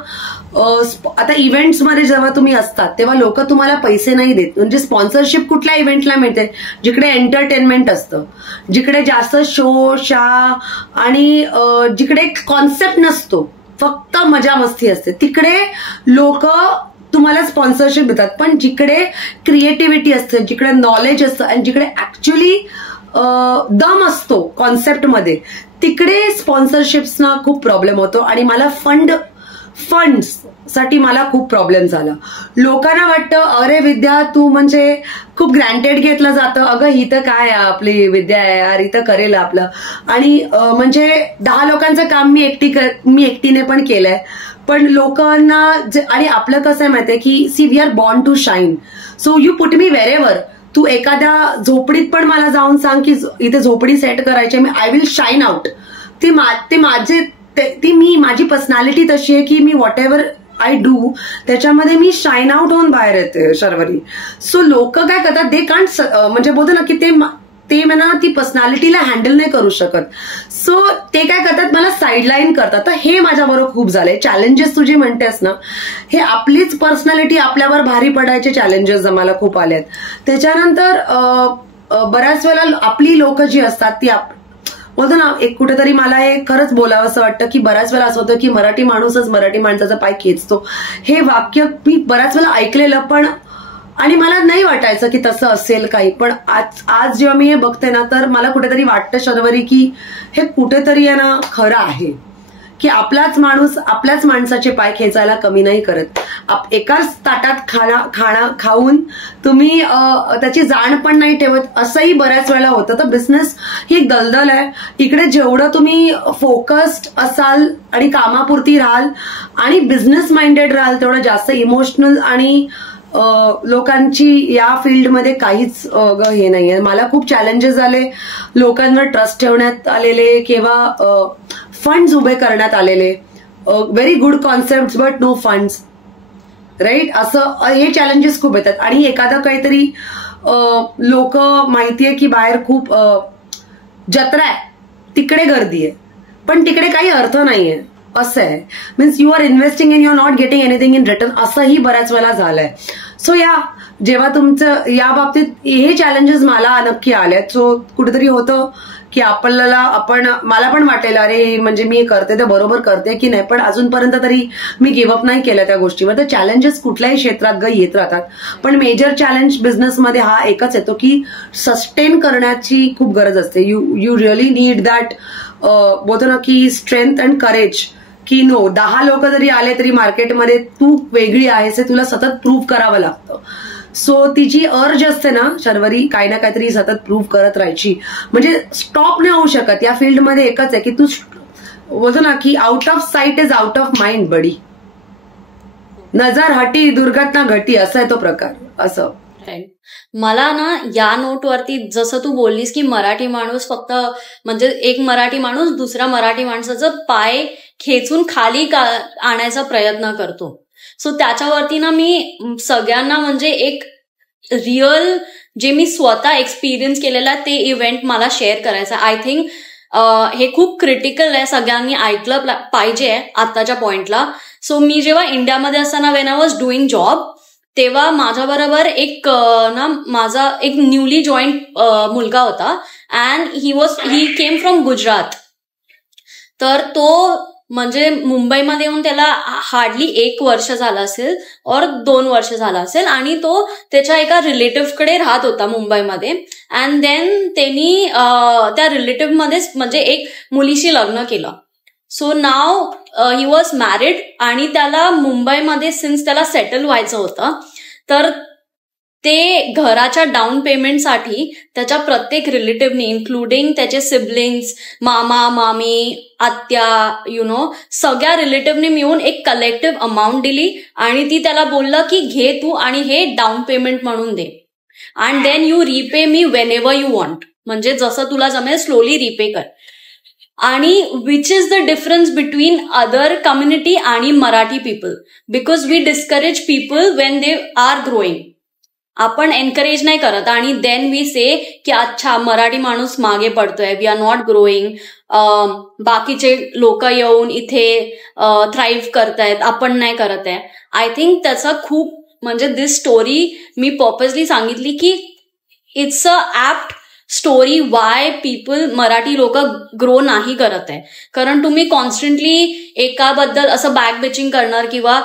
आता इव्हेंट्समध्ये जेव्हा तुम्ही असतात तेव्हा लोक तुम्हाला पैसे नाही देत. म्हणजे स्पॉन्सरशिप कुठल्या इव्हेंटला मिळते, जिकडे एंटरटेनमेंट असतं, जिकडे जास्त शो शा आणि जिकडे कॉन्सेप्ट नसतो, फक्त मजा मस्ती असते, तिकडे लोक तुम्हाला स्पॉन्सरशिप देतात. पण जिकडे क्रिएटिव्हिटी असते, जिकडे नॉलेज असतं आणि जिकडे ऍक्च्युली दम असतो कॉन्सेप्टमध्ये, तिकडे स्पॉन्सरशिप्सना खूप प्रॉब्लेम होतो. आणि मला फंड फंड्स साठी मला खूप प्रॉब्लेम झाला. लोकांना वाटतं अरे विद्या तू म्हणजे खूप ग्रँटेड घेतलं जातं, अगं ही तर काय आपली विद्या आहे यार, ही तर करेल आपलं. आणि म्हणजे 10 लोकांचं काम मी एकटीने पण केलंय. पण लोकांना आणि आपलं कसं आहे माहितीये की see we are born to shine. So you put me wherever. तू एखाद्या झोपडीत पण मला जाऊन सांग की इथे झोपडी सेट करायची, मी आय विल शाईन आउट. माझी पर्सनॅलिटी तशी आहे की me what ever I do त्याच्यामध्ये मी शाईन आउट होऊन बाहेर येते शर्वरी. सो लोक काय करतात, दे कांट म्हणजे बोलतो ना की ते म्हणा ती पर्सनॅलिटीला हँडल नाही करू शकत. सो ते काय करतात, मला साईडलाईन करतात. तर हे माझ्याबरोबर खूप झालंय. चॅलेंजेस तुझी म्हणतेस ना, हे आपलीच पर्सनॅलिटी आपल्यावर भारी पडायचे चॅलेंजेस आम्हाला खूप आलेत. त्याच्यानंतर बऱ्याच वेळेला आपली लोक जी असतात ती बोलतो ना, एक कुठेतरी मला हे खरंच बोलावं असं वाटतं की बऱ्याच वेळा असं होतं की मराठी माणूसच मराठी माणसाचा पाय खेचतो. हे वाक्य मी बऱ्याच वेळा ऐकलेलं, पण आणि मला नाही वाटायचं की तसं असेल काही. पण आज जेव्हा मी हे बघते ना, तर मला कुठेतरी वाटतं शर्वरी की हे कुठेतरी आहे ना खरं आहे की आपलाच माणूस आपल्याच माणसाचे पाय खेचायला कमी नाही करत. एकाच ताटात खाऊन तुम्ही त्याची जाण पण नाही ठेवत, असंही बऱ्याच वेळा होतं. तर बिझनेस ही एक दलदल आहे. इकडे जेवढं तुम्ही फोकस्ड असाल आणि कामापुरती राहाल आणि बिझनेस माइंडेड राहाल, तेवढं जास्त इमोशनल आणि लोकांची या फील्डमध्ये काहीच हे नाहीये. मला खूप चॅलेंजेस आले, लोकांवर ट्रस्ट ठेवण्यात आलेले किंवा फंड्स उभे करण्यात आलेले. Very good concept but no funds, right. असं हे चॅलेंजेस खूप येतात. आणि एखादं काहीतरी लोक माहितीये की बाहेर खूप जत्रा आहे, तिकडे गर्दी आहे, पण तिकडे काही अर्थ नाहीये असं आहे. Means you are investing in, you are not getting anything in return, असंही बऱ्याच वेळा झालंय. सो जेव्हा तुमचं या बाबतीत हे चॅलेंजेस मला नक्की आलेत. सो कुठेतरी होतं की मला पण वाटेल अरे म्हणजे मी करते ते बरोबर करते की नाही, पण अजूनपर्यंत तरी मी गिव्हअप नाही केलं त्या गोष्टीवर. तर चॅलेंजेस कुठल्याही क्षेत्रात येत राहतात, पण मेजर चॅलेंज बिझनेसमध्ये हा एकच येतो की सस्टेन करण्याची खूप गरज असते. यू रिअली नीड दॅट बोलतो ना की स्ट्रेंथ अँड करेज की नो 10 लोक जरी आले तरी मार्केटमध्ये तू वेगळी आहेस हे तुला सतत प्रूव्ह करावं लागतं. सो तिची अर्ज असते ना शर्वरी, काही ना काहीतरी सतत प्रूव्ह करत राहायची, म्हणजे स्टॉप नाही होऊ शकत. या फील्डमध्ये एकच आहे की तू बोलतो ना की out of sight is out of mind buddy. नजर हटी दुर्घटना घटी, असा आहे तो प्रकार. असं मला ना या नोटवरती जसं तू बोललीस की मराठी माणूस फक्त म्हणजे एक मराठी माणूस दुसऱ्या मराठी माणसाचं पाय खेचून खाली आणायचा प्रयत्न करतो. सो त्याच्यावरती ना मी सगळ्यांना म्हणजे एक रिअल जे मी स्वतः एक्सपिरियन्स केलेला ते इव्हेंट मला शेअर करायचा. आय थिंक हे खूप क्रिटिकल आहे, सगळ्यांनी ऐकलं पाहिजे आताच्या पॉइंटला. सो मी जेव्हा इंडियामध्ये असताना when I was doing job, तेव्हा माझ्याबरोबर माझा एक न्यूली जॉईंट मुलगा होता and he came from Gujarat. तर तो म्हणजे मुंबईमध्ये येऊन त्याला हार्डली 1 वर्ष झालं असेल और 2 वर्ष झालं असेल, आणि तो त्याच्या एका रिलेटिव्हकडे राहत होता मुंबईमध्ये. अँड देन त्यांनी त्या रिलेटिव्हमध्येच म्हणजे एक मुलीशी लग्न केलं. So now he was married आणि त्याला मुंबईमध्ये सिन्स त्याला सेटल व्हायचं होतं, तर ते घराच्या डाऊन पेमेंटसाठी त्याच्या प्रत्येक रिलेटिव्हनी इन्क्लुडिंग त्याचे सिबलिंग्स, मामा मामी, आत्या, सगळ्या रिलेटिव्हनी मिळून एक कलेक्टिव्ह अमाऊंट दिली आणि ती त्याला बोललं की घे तू आणि हे डाऊन पेमेंट म्हणून दे and then you repay me when ever you want, म्हणजे जसं तुला जमेल स्लोली रिपे कर. आणि which is the difference between other community आणि Marathi people, because we discourage people when they are growing. आपण एनकरेज नाही करत आणि देन वी से की अच्छा मराठी माणूस मागे पडतोय, वी आर नॉट ग्रोईंग, बाकीचे लोक येऊन इथे थ्राईव्ह करतायत, आपण नाही करत आहे. आय थिंक त्याचा खूप म्हणजे दिस स्टोरी मी पर्पजली सांगितली की it's a apt story Y people Marathi लोक ग्रो नाही करत आहे. कारण तुम्ही कॉन्स्टंटली एकाबद्दल असं बॅक बेचिंग करणार किंवा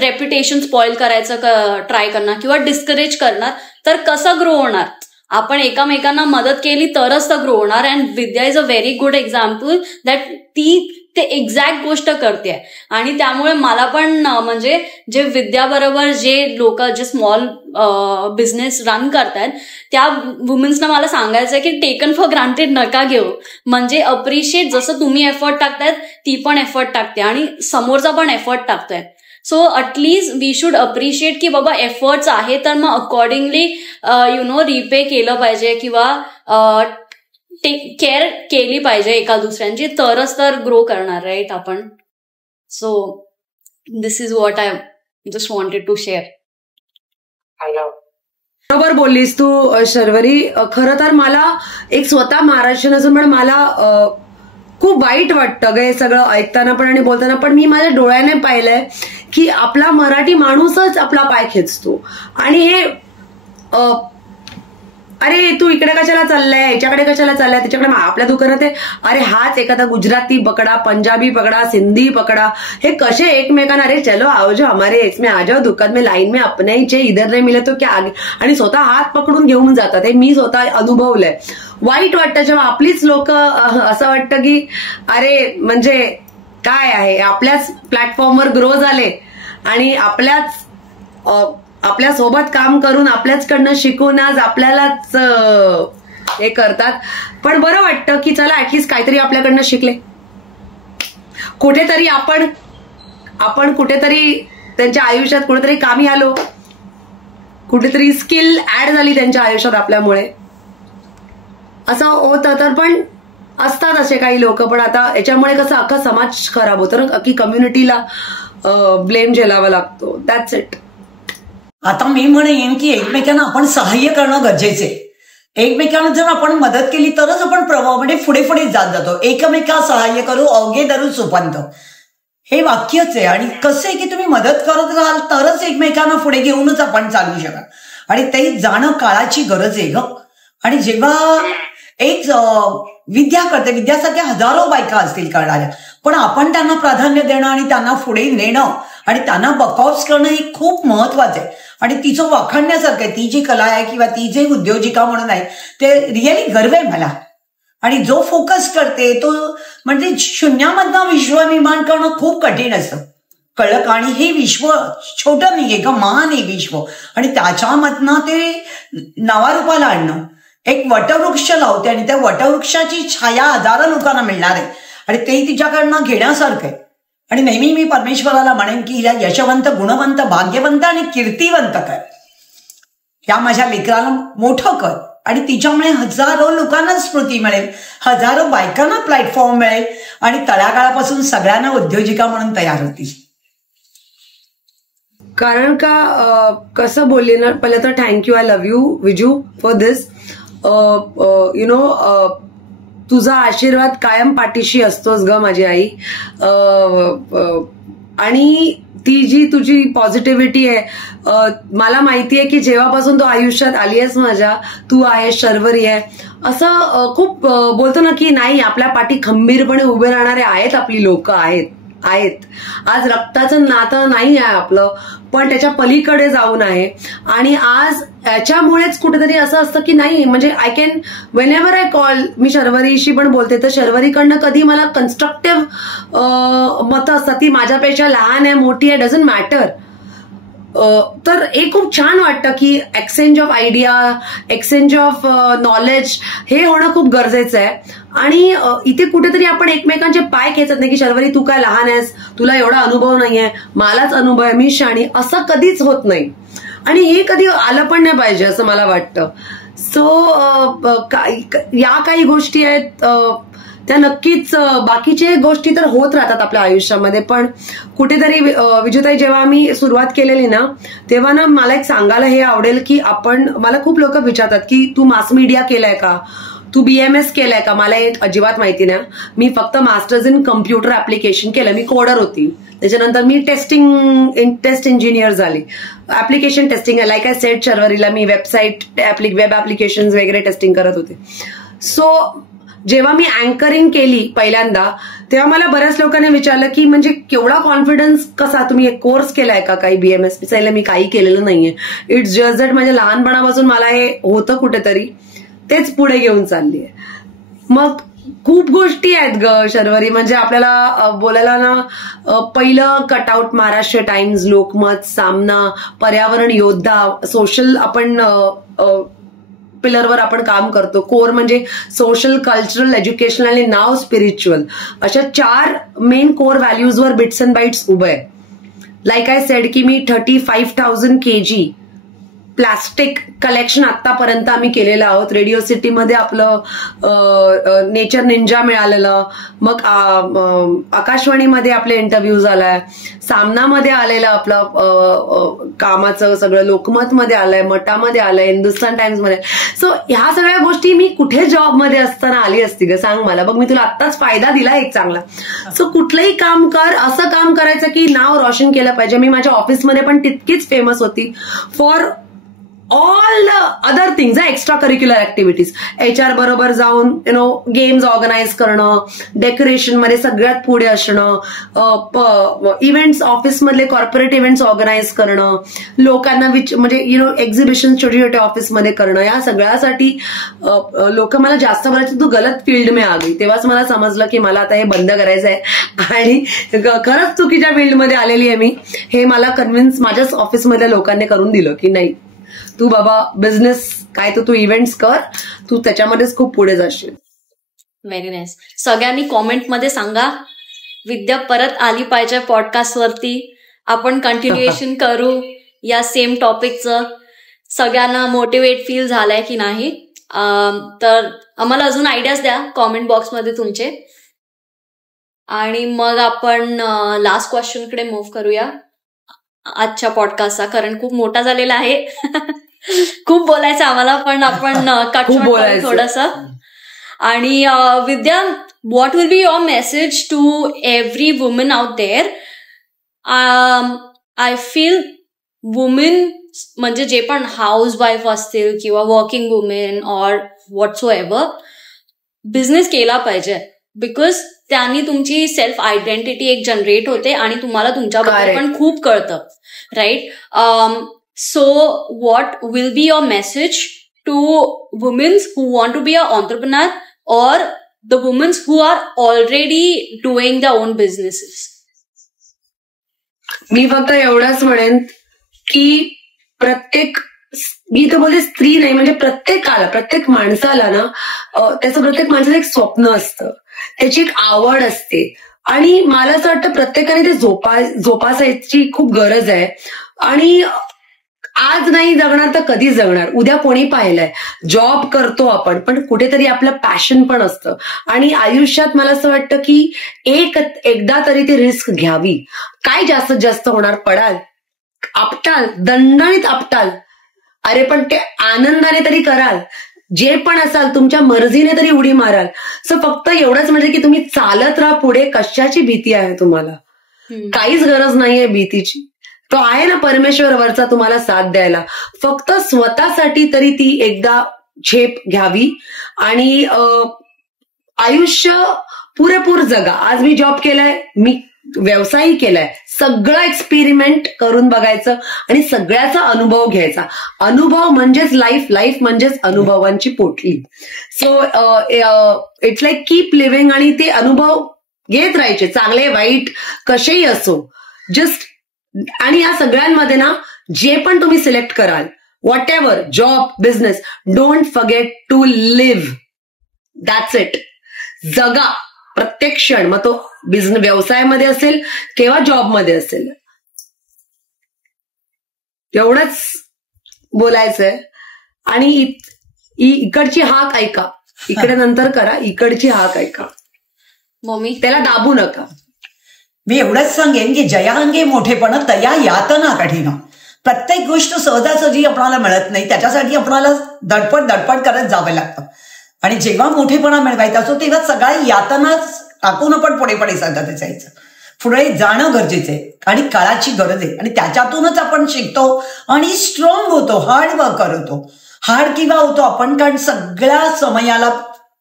रेप्युटेशन स्पॉइल करायचं ट्राय करणार किंवा डिस्करेज करणार तर कसं ग्रो होणार. आपण एकामेकांना मदत केली तरच तर ग्रो होणार. And Vidya is a very good example that ती ते एक्झॅक्ट गोष्ट करते. आणि त्यामुळे मला पण म्हणजे जे विद्याबरोबर जे लोक जे स्मॉल बिझनेस रन करतायत त्या वुमेन्सना मला सांगायचं आहे की टेकन फॉर ग्रांटेड नका घेऊ. म्हणजे अप्रिशिएट, जसं तुम्ही एफर्ट टाकतायत ती पण एफर्ट टाकते आणि समोरचा पण एफर्ट टाकतोय. So at least we should appreciate की बाबा एफर्ट्स आहे तर मग अकॉर्डिंगली रिपे केलं पाहिजे किंवा केअर केली पाहिजे एका दुसऱ्यांची, तरच तर ग्रो करणार राईट आपण. So this is what I just wanted to share. बरोबर बोललीस तू शर्वरी. खरं तर मला एक स्वतः महाराष्ट्रीयन असून पण मला खूप वाईट वाटतं ग हे सगळं ऐकताना पण आणि बोलताना पण. मी माझ्या डोळ्याने पाहिलंय की आपला मराठी माणूसच आपला पाय खेचतो आणि हे अरे तू इकडे कशाला चाललाय, याच्याकडे कशाला चाललाय, त्याच्याकडे आपल्या दुकानात आहे, अरे हाच एखादा गुजराती पकडा, पंजाबी पकडा, सिंधी पकडा, हे कसे एकमेकांना अरे चलो आओ जो हमारे इसमें आ जाओ दुकान में लाईन में अपने ही चे इधर नाही मिले तो क्या आगे, आणि स्वतः हात पकडून घेऊन जातात. हे मी स्वतः अनुभवलंय. वाईट वाटतं जेव्हा आपलीच लोक असं वाटतं की अरे म्हणजे काय आहे, आपल्याच प्लॅटफॉर्मवर ग्रो झाले आणि आपल्या सोबत काम करून आपल्याचकडनं शिकून आज आपल्यालाच हे करतात. पण बरं वाटतं की चला ऍटलीस्ट काहीतरी आपल्याकडनं शिकले, कुठेतरी आपण कुठेतरी त्यांच्या आयुष्यात कुठेतरी कामी आलो, कुठेतरी स्किल ऍड झाली त्यांच्या आयुष्यात आपल्यामुळे, असं होतं. तर पण असतात असे काही लोक, पण आता याच्यामुळे कसं अख्खा समाज खराब होतो ना, अख्खी कम्युनिटीला ब्लेम झेलावा लागतो. That's it. आता मी म्हणेन की एकमेकांना आपण सहाय्य करणं गरजेचे. एकमेकांना जर आपण मदत केली तरच आपण प्रभावामध्ये पुढे पुढे जात जातो. एकमेका सहाय्य करू अवघे धरू सुपंत, हे वाक्यच आहे. आणि कसं आहे की तुम्ही मदत करत राहाल तरच एकमेकांना पुढे घेऊनच आपण चालू शकाल, आणि ते जाणं काळाची गरज आहे ग. आणि जेव्हा एक विद्या करते, विद्यासारख्या हजारो बायका असतील करणाऱ्या, पण आपण त्यांना प्राधान्य देणं आणि त्यांना पुढे नेणं आणि त्यांना बकआउट्स करणं हे खूप महत्वाचं आहे. आणि तिचं वाखाणण्यासारखं आहे. ती जी कला आहे किंवा ती जे उद्योजिका म्हणून आहे ते रिअली गर्व आहे मला. आणि जो फोकस करते तो म्हणजे शून्यामधनं विश्व निर्माण करणं खूप कठीण असतं, कळलं का. आणि हे विश्व छोटं नाहीये का, महान आहे विश्व. आणि त्याच्यामधनं ते नावारूपाला आणणं. एक वटवृक्ष लावते आणि त्या वटवृक्षाची छाया हजारो लोकांना मिळणार आहे आणि ते तिच्याकडनं घेण्यासारखं आहे. आणि नेहमी मी परमेश्वराला म्हणेन की या यशवंत, गुणवंत, भाग्यवंत आणि कीर्तिवंत कर, या माझ्या लेकराला मोठं कर. आणि तिच्यामुळे हजारो लोकांना स्मृती मिळेल, हजारो बायकांना प्लॅटफॉर्म मिळेल आणि तळागाळापासून सगळ्यांना उद्योजिका म्हणून तयार होतील. कारण का कसं बोलले ना, पहिलं तर thank you, I love you Viju for this. तुझा आशीर्वाद कायम पाठीशी असतोच ग माझी आई. आणि ती जी तुझी पॉझिटिव्हिटी आहे, मला माहिती आहे की जेव्हापासून तू आयुष्यात आली आहेस माझ्या, तू आहेस, शर्वरी आहे, असं खूप बोलतो ना की नाही आपल्या पाठी खंबीरपणे उभे राहणारे आहेत, आपली लोक आहेत. आज रक्ताचं नातं नाही आहे आपलं, पण त्याच्या पलीकडे जाऊन आहे. आणि आज याच्यामुळेच कुठेतरी असं असतं की नाही, म्हणजे I can when ever I call, मी शर्वरीशी पण बोलते तर शर्वरीकडनं कधी मला कन्स्ट्रक्टिव्ह मतं असतात, ती माझ्यापेक्षा लहान आहे, मोठी आहे, डझंट मॅटर. तर हे खूप छान वाटतं की exchange of idea, exchange of knowledge हे होणं खूप गरजेचं आहे. आणि इथे कुठेतरी आपण एकमेकांचे पाय खेचत नाही की शर्वरी तू काय लहान आहेस, तुला एवढा अनुभव नाहीये, मलाच अनुभव आहे, मी शाणी, असं कधीच होत नाही. आणि हे कधी आलं पण नाही पाहिजे असं मला वाटतं. सो या काही गोष्टी आहेत त्या नक्कीच, बाकीचे गोष्टी तर होत राहतात आपल्या आयुष्यामध्ये. पण कुठेतरी विजयताई जेव्हा आम्ही सुरुवात केलेली ना, तेव्हा ना मला एक सांगायला हे आवडेल की मला खूप लोक विचारतात की तू मास मीडिया केलाय का, तू BMS केलाय का. मला हे अजिबात माहिती नाही. मी फक्त मास्टर्स इन कम्प्युटर ऍप्लिकेशन केलं, मी कोडर होती. त्याच्यानंतर मी टेस्ट इंजिनियर झाली, application testing, like I said शर्वरीला मी वेब ऍप्लिकेशन वगैरे टेस्टिंग करत होते. सो जेव्हा मी अँकरिंग केली पहिल्यांदा, तेव्हा मला बऱ्याच लोकांनी विचारलं की म्हणजे केवढा कॉन्फिडन्स कसा, तुम्ही एक कोर्स केलाय का काही BMS. सांगितलं मी काही केलेलं नाहीये. इट्स जस्ट दॅट माझ्या लहानपणापासून मला हे होतं कुठेतरी, तेच पुढे घेऊन चालली आहे. मग खूप गोष्टी आहेत ग शर्वरी. म्हणजे आपल्याला बोलायला ना, पहिलं कटआउट महाराष्ट्र टाइम्स, लोकमत, सामना, पर्यावरण योद्धा, सोशल आपण पिलरवर आपण काम करतो. कोर म्हणजे सोशल, कल्चरल, एज्युकेशनल आणि नाव स्पिरिच्युअल, अशा 4 मेन कोर व्हॅल्यूजवर बिट्स अँड बाईट्स उभं आहे. लाईक आय सेड की मी 35,000 kg प्लास्टिक कलेक्शन आतापर्यंत आम्ही केलेलं आहोत. रेडिओ सिटीमध्ये आपलं नेचर निंजा मिळालेलं, मग आकाशवाणीमध्ये आपले इंटरव्ह्यूज आलाय, सामनामध्ये आलेलं आपलं कामाचं सगळं, लोकमतमध्ये आलंय, मटामध्ये आलंय, हिंदुस्तान टाइम्समध्ये. सो ह्या सगळ्या गोष्टी मी कुठे जॉबमध्ये असताना आली असती ग, सांग मला. बघ मी तुला आत्ताच फायदा दिला एक चांगला. सो कुठलंही काम कर, असं काम करायचं की नाव रोशन केलं पाहिजे. मी माझ्या ऑफिसमध्ये पण तितकीच फेमस होती for all other things, extra curricular activities. HR बरोबर जाऊन गेम्स ऑर्गनाईज करणं, डेकोरेशन मध्ये सगळ्यात पुढे असणं, इव्हेंट्स, ऑफिसमधले कॉर्पोरेट इव्हेंट्स ऑर्गनाईज करणं, लोकांना म्हणजे एक्झिबिशन छोटे छोटे ऑफिसमध्ये करणं. या सगळ्यासाठी लोक मला जास्त बोलायचे तू गलत फील्ड में आ गई. तेव्हाच मला समजलं की मला आता हे बंद करायचं आहे आणि खरंच चुकीच्या फील्डमध्ये आलेली आहे मी. हे मला कन्व्हिन्स माझ्याच ऑफिसमधल्या लोकांनी करून दिलं की नाही, तू बाबा बिझनेस काय, तू इव्हेंट्स कर, तू त्याच्यामध्येच खूप पुढे जाशील. Very nice. सगळ्यांनी कॉमेंटमध्ये सांगा विद्या परत आली पाहिजे पॉडकास्टवरती, आपण कंटिन्युएशन करू या सेम टॉपिकचं. सगळ्यांना मोटिवेट फील झालंय की नाही, तर आम्हाला अजून आयडियाज द्या कॉमेंट बॉक्समध्ये तुमचे. आणि मग आपण लास्ट क्वेश्चनकडे मूव्ह करूया आजच्या पॉडकास्टचा, कारण खूप मोठा झालेला आहे. खूप बोलायचं आम्हाला, पण आपण कट शॉर्ट थोडंसं. आणि Vidya, what will be your message to every woman out there? I feel women म्हणजे जे पण हाऊस वाईफ असतील किंवा working women or whatsoever, business केला पाहिजे. बिकॉज त्यांनी तुमची सेल्फ आयडेंटिटी एक जनरेट होते आणि तुम्हाला तुमच्याबद्दल पण खूप कळतं, right? So what will be your message to womens who want to be a entrepreneur और the womens who are already doing their own businesses? मी फक्त एवढंच म्हणेन की मी तर बोलते स्त्री नाही, म्हणजे प्रत्येक माणसाला ना, त्याचं प्रत्येक माणसाचं एक स्वप्न असतं, त्याची एक आवड असते. आणि मला असं वाटतं प्रत्येकाने ते जोपासायची खूप गरज आहे. आणि आज नाही जगणार तर कधी जगणार? उद्या कोणी पाहिलंय? जॉब करतो आपण, पण कुठेतरी आपलं पॅशन पण असतं. आणि आयुष्यात मला असं वाटतं की एकदा तरी ती रिस्क घ्यावी. काय जास्तीत जास्त होणार? पडाल, आपटाल, दणदणीत आपटाल, अरे पण ते आनंदाने तरी कराल. जे पण असाल तुमच्या मर्जीने तरी उडी माराल. सो फक्त एवढंच म्हणजे की तुम्ही चालत राहा पुढे. कशाची भीती आहे तुम्हाला? काहीच गरज नाहीये भीतीची. तो आहे ना परमेश्वर वरचा तुम्हाला साथ द्यायला. फक्त स्वतःसाठी तरी ती एकदा झेप घ्यावी आणि आयुष्य पुरेपूर जगा. आज मी जॉब केलाय, मी व्यवसायही केलाय, सगळं एक्सपेरिमेंट करून बघायचं आणि सगळ्याचा अनुभव घ्यायचा. अनुभव म्हणजेच लाईफ म्हणजेच अनुभवांची पोटली. So it's like keep living आणि ते अनुभव घेत राहायचे, चांगले वाईट कसेही असो. जस्ट आणि या सगळ्यांमध्ये ना जे पण तुम्ही सिलेक्ट कराल, whatever, job, business, don't forget to live. That's it. जगा प्रत्येक क्षण. मग तो व्यवसायामध्ये असेल किंवा जॉबमध्ये असेल. एवढंच बोलायचंय. आणि इकडची हाक ऐका, इकडे नंतर करा, इकडची हाक ऐका. मम्मी त्याला दाबू नका. मी एवढंच सांगेन की जयाअंगे मोठेपण तया यातना कठीण. प्रत्येक गोष्ट सहजासहजी आपल्याला मिळत नाही, त्याच्यासाठी आपल्याला धडपड करत जावं लागतं. आणि जेव्हा मोठेपणा मिळवायचा असतो तेव्हा सगळ्या यातनाच टाकून आपण पुढे सांगत जायचं. पुढे जाणं गरजेचं आहे आणि काळाची गरज आहे. आणि त्याच्यातूनच आपण शिकतो आणि स्ट्रॉंग होतो, हार्ड वर्कर होतो, हार्ड किंवा होतो आपण. कारण सगळ्या समयाला,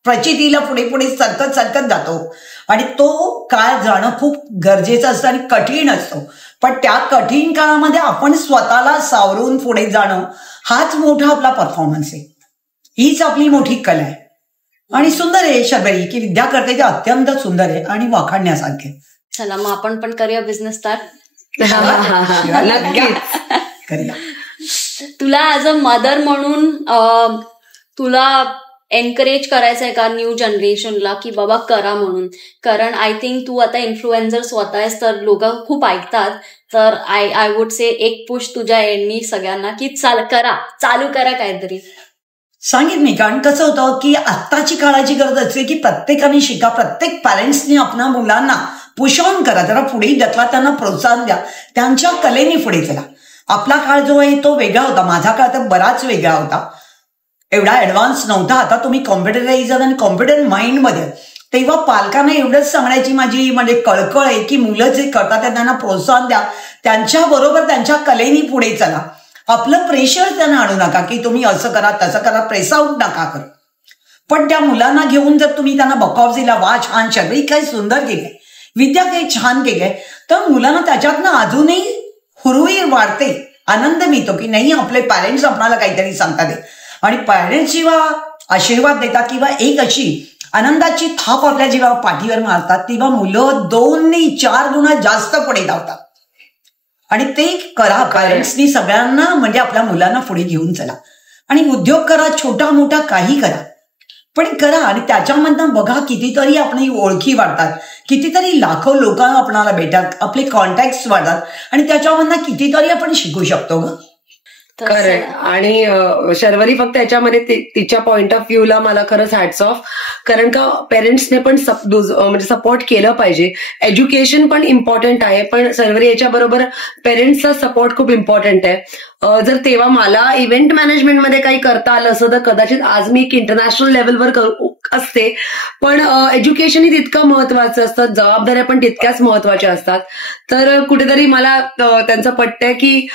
प्रचितीला पुढे सरकत जातो. आणि तो काळ जाणं खूप गरजेचं असतं आणि कठीण असतो. पण त्या कठीण काळामध्ये आपण स्वतःला सावरून पुढे जाणं हाच मोठा आपला परफॉर्मन्स आहे. हीच आपली मोठी कला आहे. आणि सुंदर आहे शर्वरी, की विद्या करते ते अत्यंत सुंदर आहे आणि वाखाणण्यासारखे. चला मग आपण पण करूया बिझनेस स्टार्ट. करूया. तुला ऍज अ मदर म्हणून तुला एनकरेज करायचं आहे का न्यू जनरेशनला की बाबा करा म्हणून? कारण आय थिंक तू आता इन्फ्लुएन्सर स्वतः आहेस, तर लोक खूप ऐकतात. तर आय वुड से एक पुश तुझ्या एंडनी सगळ्यांना की चालू करा काहीतरी. सांगित मी, कारण कसं होतं की आत्ताची काळाची गरज असते की प्रत्येकाने शिका, प्रत्येक पॅरेंट्सनी आपल्या मुलांना पुश ऑन करा, जरा पुढे ढकला, त्यांना प्रोत्साहन द्या, त्यांच्या कलेने पुढे चला. आपला काळ जो आहे तो वेगळा होता, माझा काळ तर बराच वेगळा होता, एवढा ऍडव्हान्स नव्हता. आता तुम्ही कॉम्प्युटरायझर आणि कॉम्प्युटर माइंडमध्ये. तेव्हा पालकांना एवढंच सांगण्याची माझी म्हणजे कळकळ आहे की मुलं जे करतात त्यांना प्रोत्साहन द्या, त्यांच्याबरोबर त्यांच्या कलेनी पुढे चला. आपलं प्रेशर त्यांना आणू नका की तुम्ही असं करा तसं करा, प्रेस आउट नका करा. पण त्या मुलांना घेऊन जर तुम्ही त्यांना बकॉफ दिला, वा छान शर्वरी काही सुंदर केलंय, विद्या काही छान केलंय, तर मुलांना त्याच्यातनं अजूनही हुरहुर वाढते, आनंद मिळतो की नाही आपले पॅरेंट्स आपल्याला काहीतरी सांगतात. आणि पॅरेंट्स जेव्हा आशीर्वाद देतात किंवा एक अशी आनंदाची थाप आपल्या जेव्हा पाठीवर मारतात, तेव्हा मुलं 2-4 गुणा जास्त पुढे धावतात. आणि ते करा, पॅरेंट्सनी सगळ्यांना म्हणजे आपल्या मुलांना पुढे घेऊन चला. आणि उद्योग करा, छोटा मोठा काही करा, पण करा. आणि त्याच्यामधनं बघा कितीतरी आपली ओळखी वाढतात, कितीतरी लाखो लोक आपल्याला भेटतात, आपले कॉन्टॅक्ट वाढतात, आणि त्याच्यामधनं कितीतरी आपण शिकू शकतो ग. करेक्ट. आणि शर्वरी फक्त याच्यामध्ये तिच्या पॉइंट ऑफ व्ह्यूला मला खरंच हॅट्स ऑफ, कारण का पेरेंट्सने पण म्हणजे सपोर्ट केलं पाहिजे. एज्युकेशन पण इम्पॉर्टंट आहे, पण शर्वरी याच्याबरोबर पेरेंट्सचा सपोर्ट खूप इम्पॉर्टंट आहे. जर तेव्हा मला इव्हेंट मॅनेजमेंटमध्ये काही करता आलं असं तर कदाचित आज मी एक इंटरनॅशनल लेवलवर असते. पण एज्युकेशनही तितकं महत्वाचं असतं, जबाबदाऱ्या पण तितक्याच महत्वाच्या असतात. तर कुठेतरी मला त्यांचं पटतंय की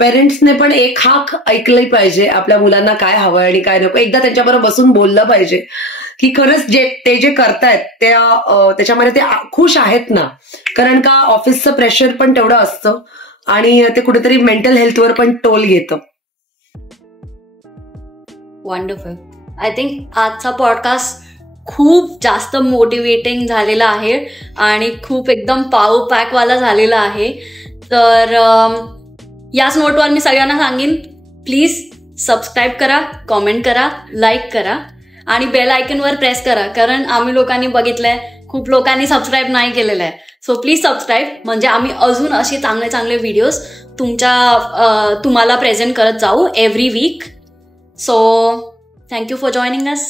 पेरेंट्सने पण एक हाक ऐकली पाहिजे, आपल्या मुलांना काय हवंय आणि काय नको. एकदा त्यांच्याबरोबर बसून बोललं पाहिजे की खरंच ते जे करतायत त्याच्यामध्ये ते खुश आहेत ना. कारण का ऑफिसचं प्रेशर पण तेवढं असतं आणि ते कुठेतरी मेंटल हेल्थवर पण टोल घेतं. वंडरफुल. आय थिंक आजचा पॉडकास्ट खूप जास्त मोटिवेटिंग झालेला आहे आणि खूप एकदम पॉवर पॅकवाला झालेला आहे. तर याच नोटवर मी सगळ्यांना सांगेन, प्लीज सबस्क्राईब करा, कॉमेंट करा, लाईक करा आणि बेल आयकनवर प्रेस करा. कारण आम्ही लोकांनी बघितलंय खूप लोकांनी सबस्क्राईब नाही केलेलं आहे. सो प्लीज सबस्क्राईब, म्हणजे आम्ही अजून असे चांगले चांगले व्हिडिओज तुम्हाला प्रेझेंट करत जाऊ every week. So thank you for joining us.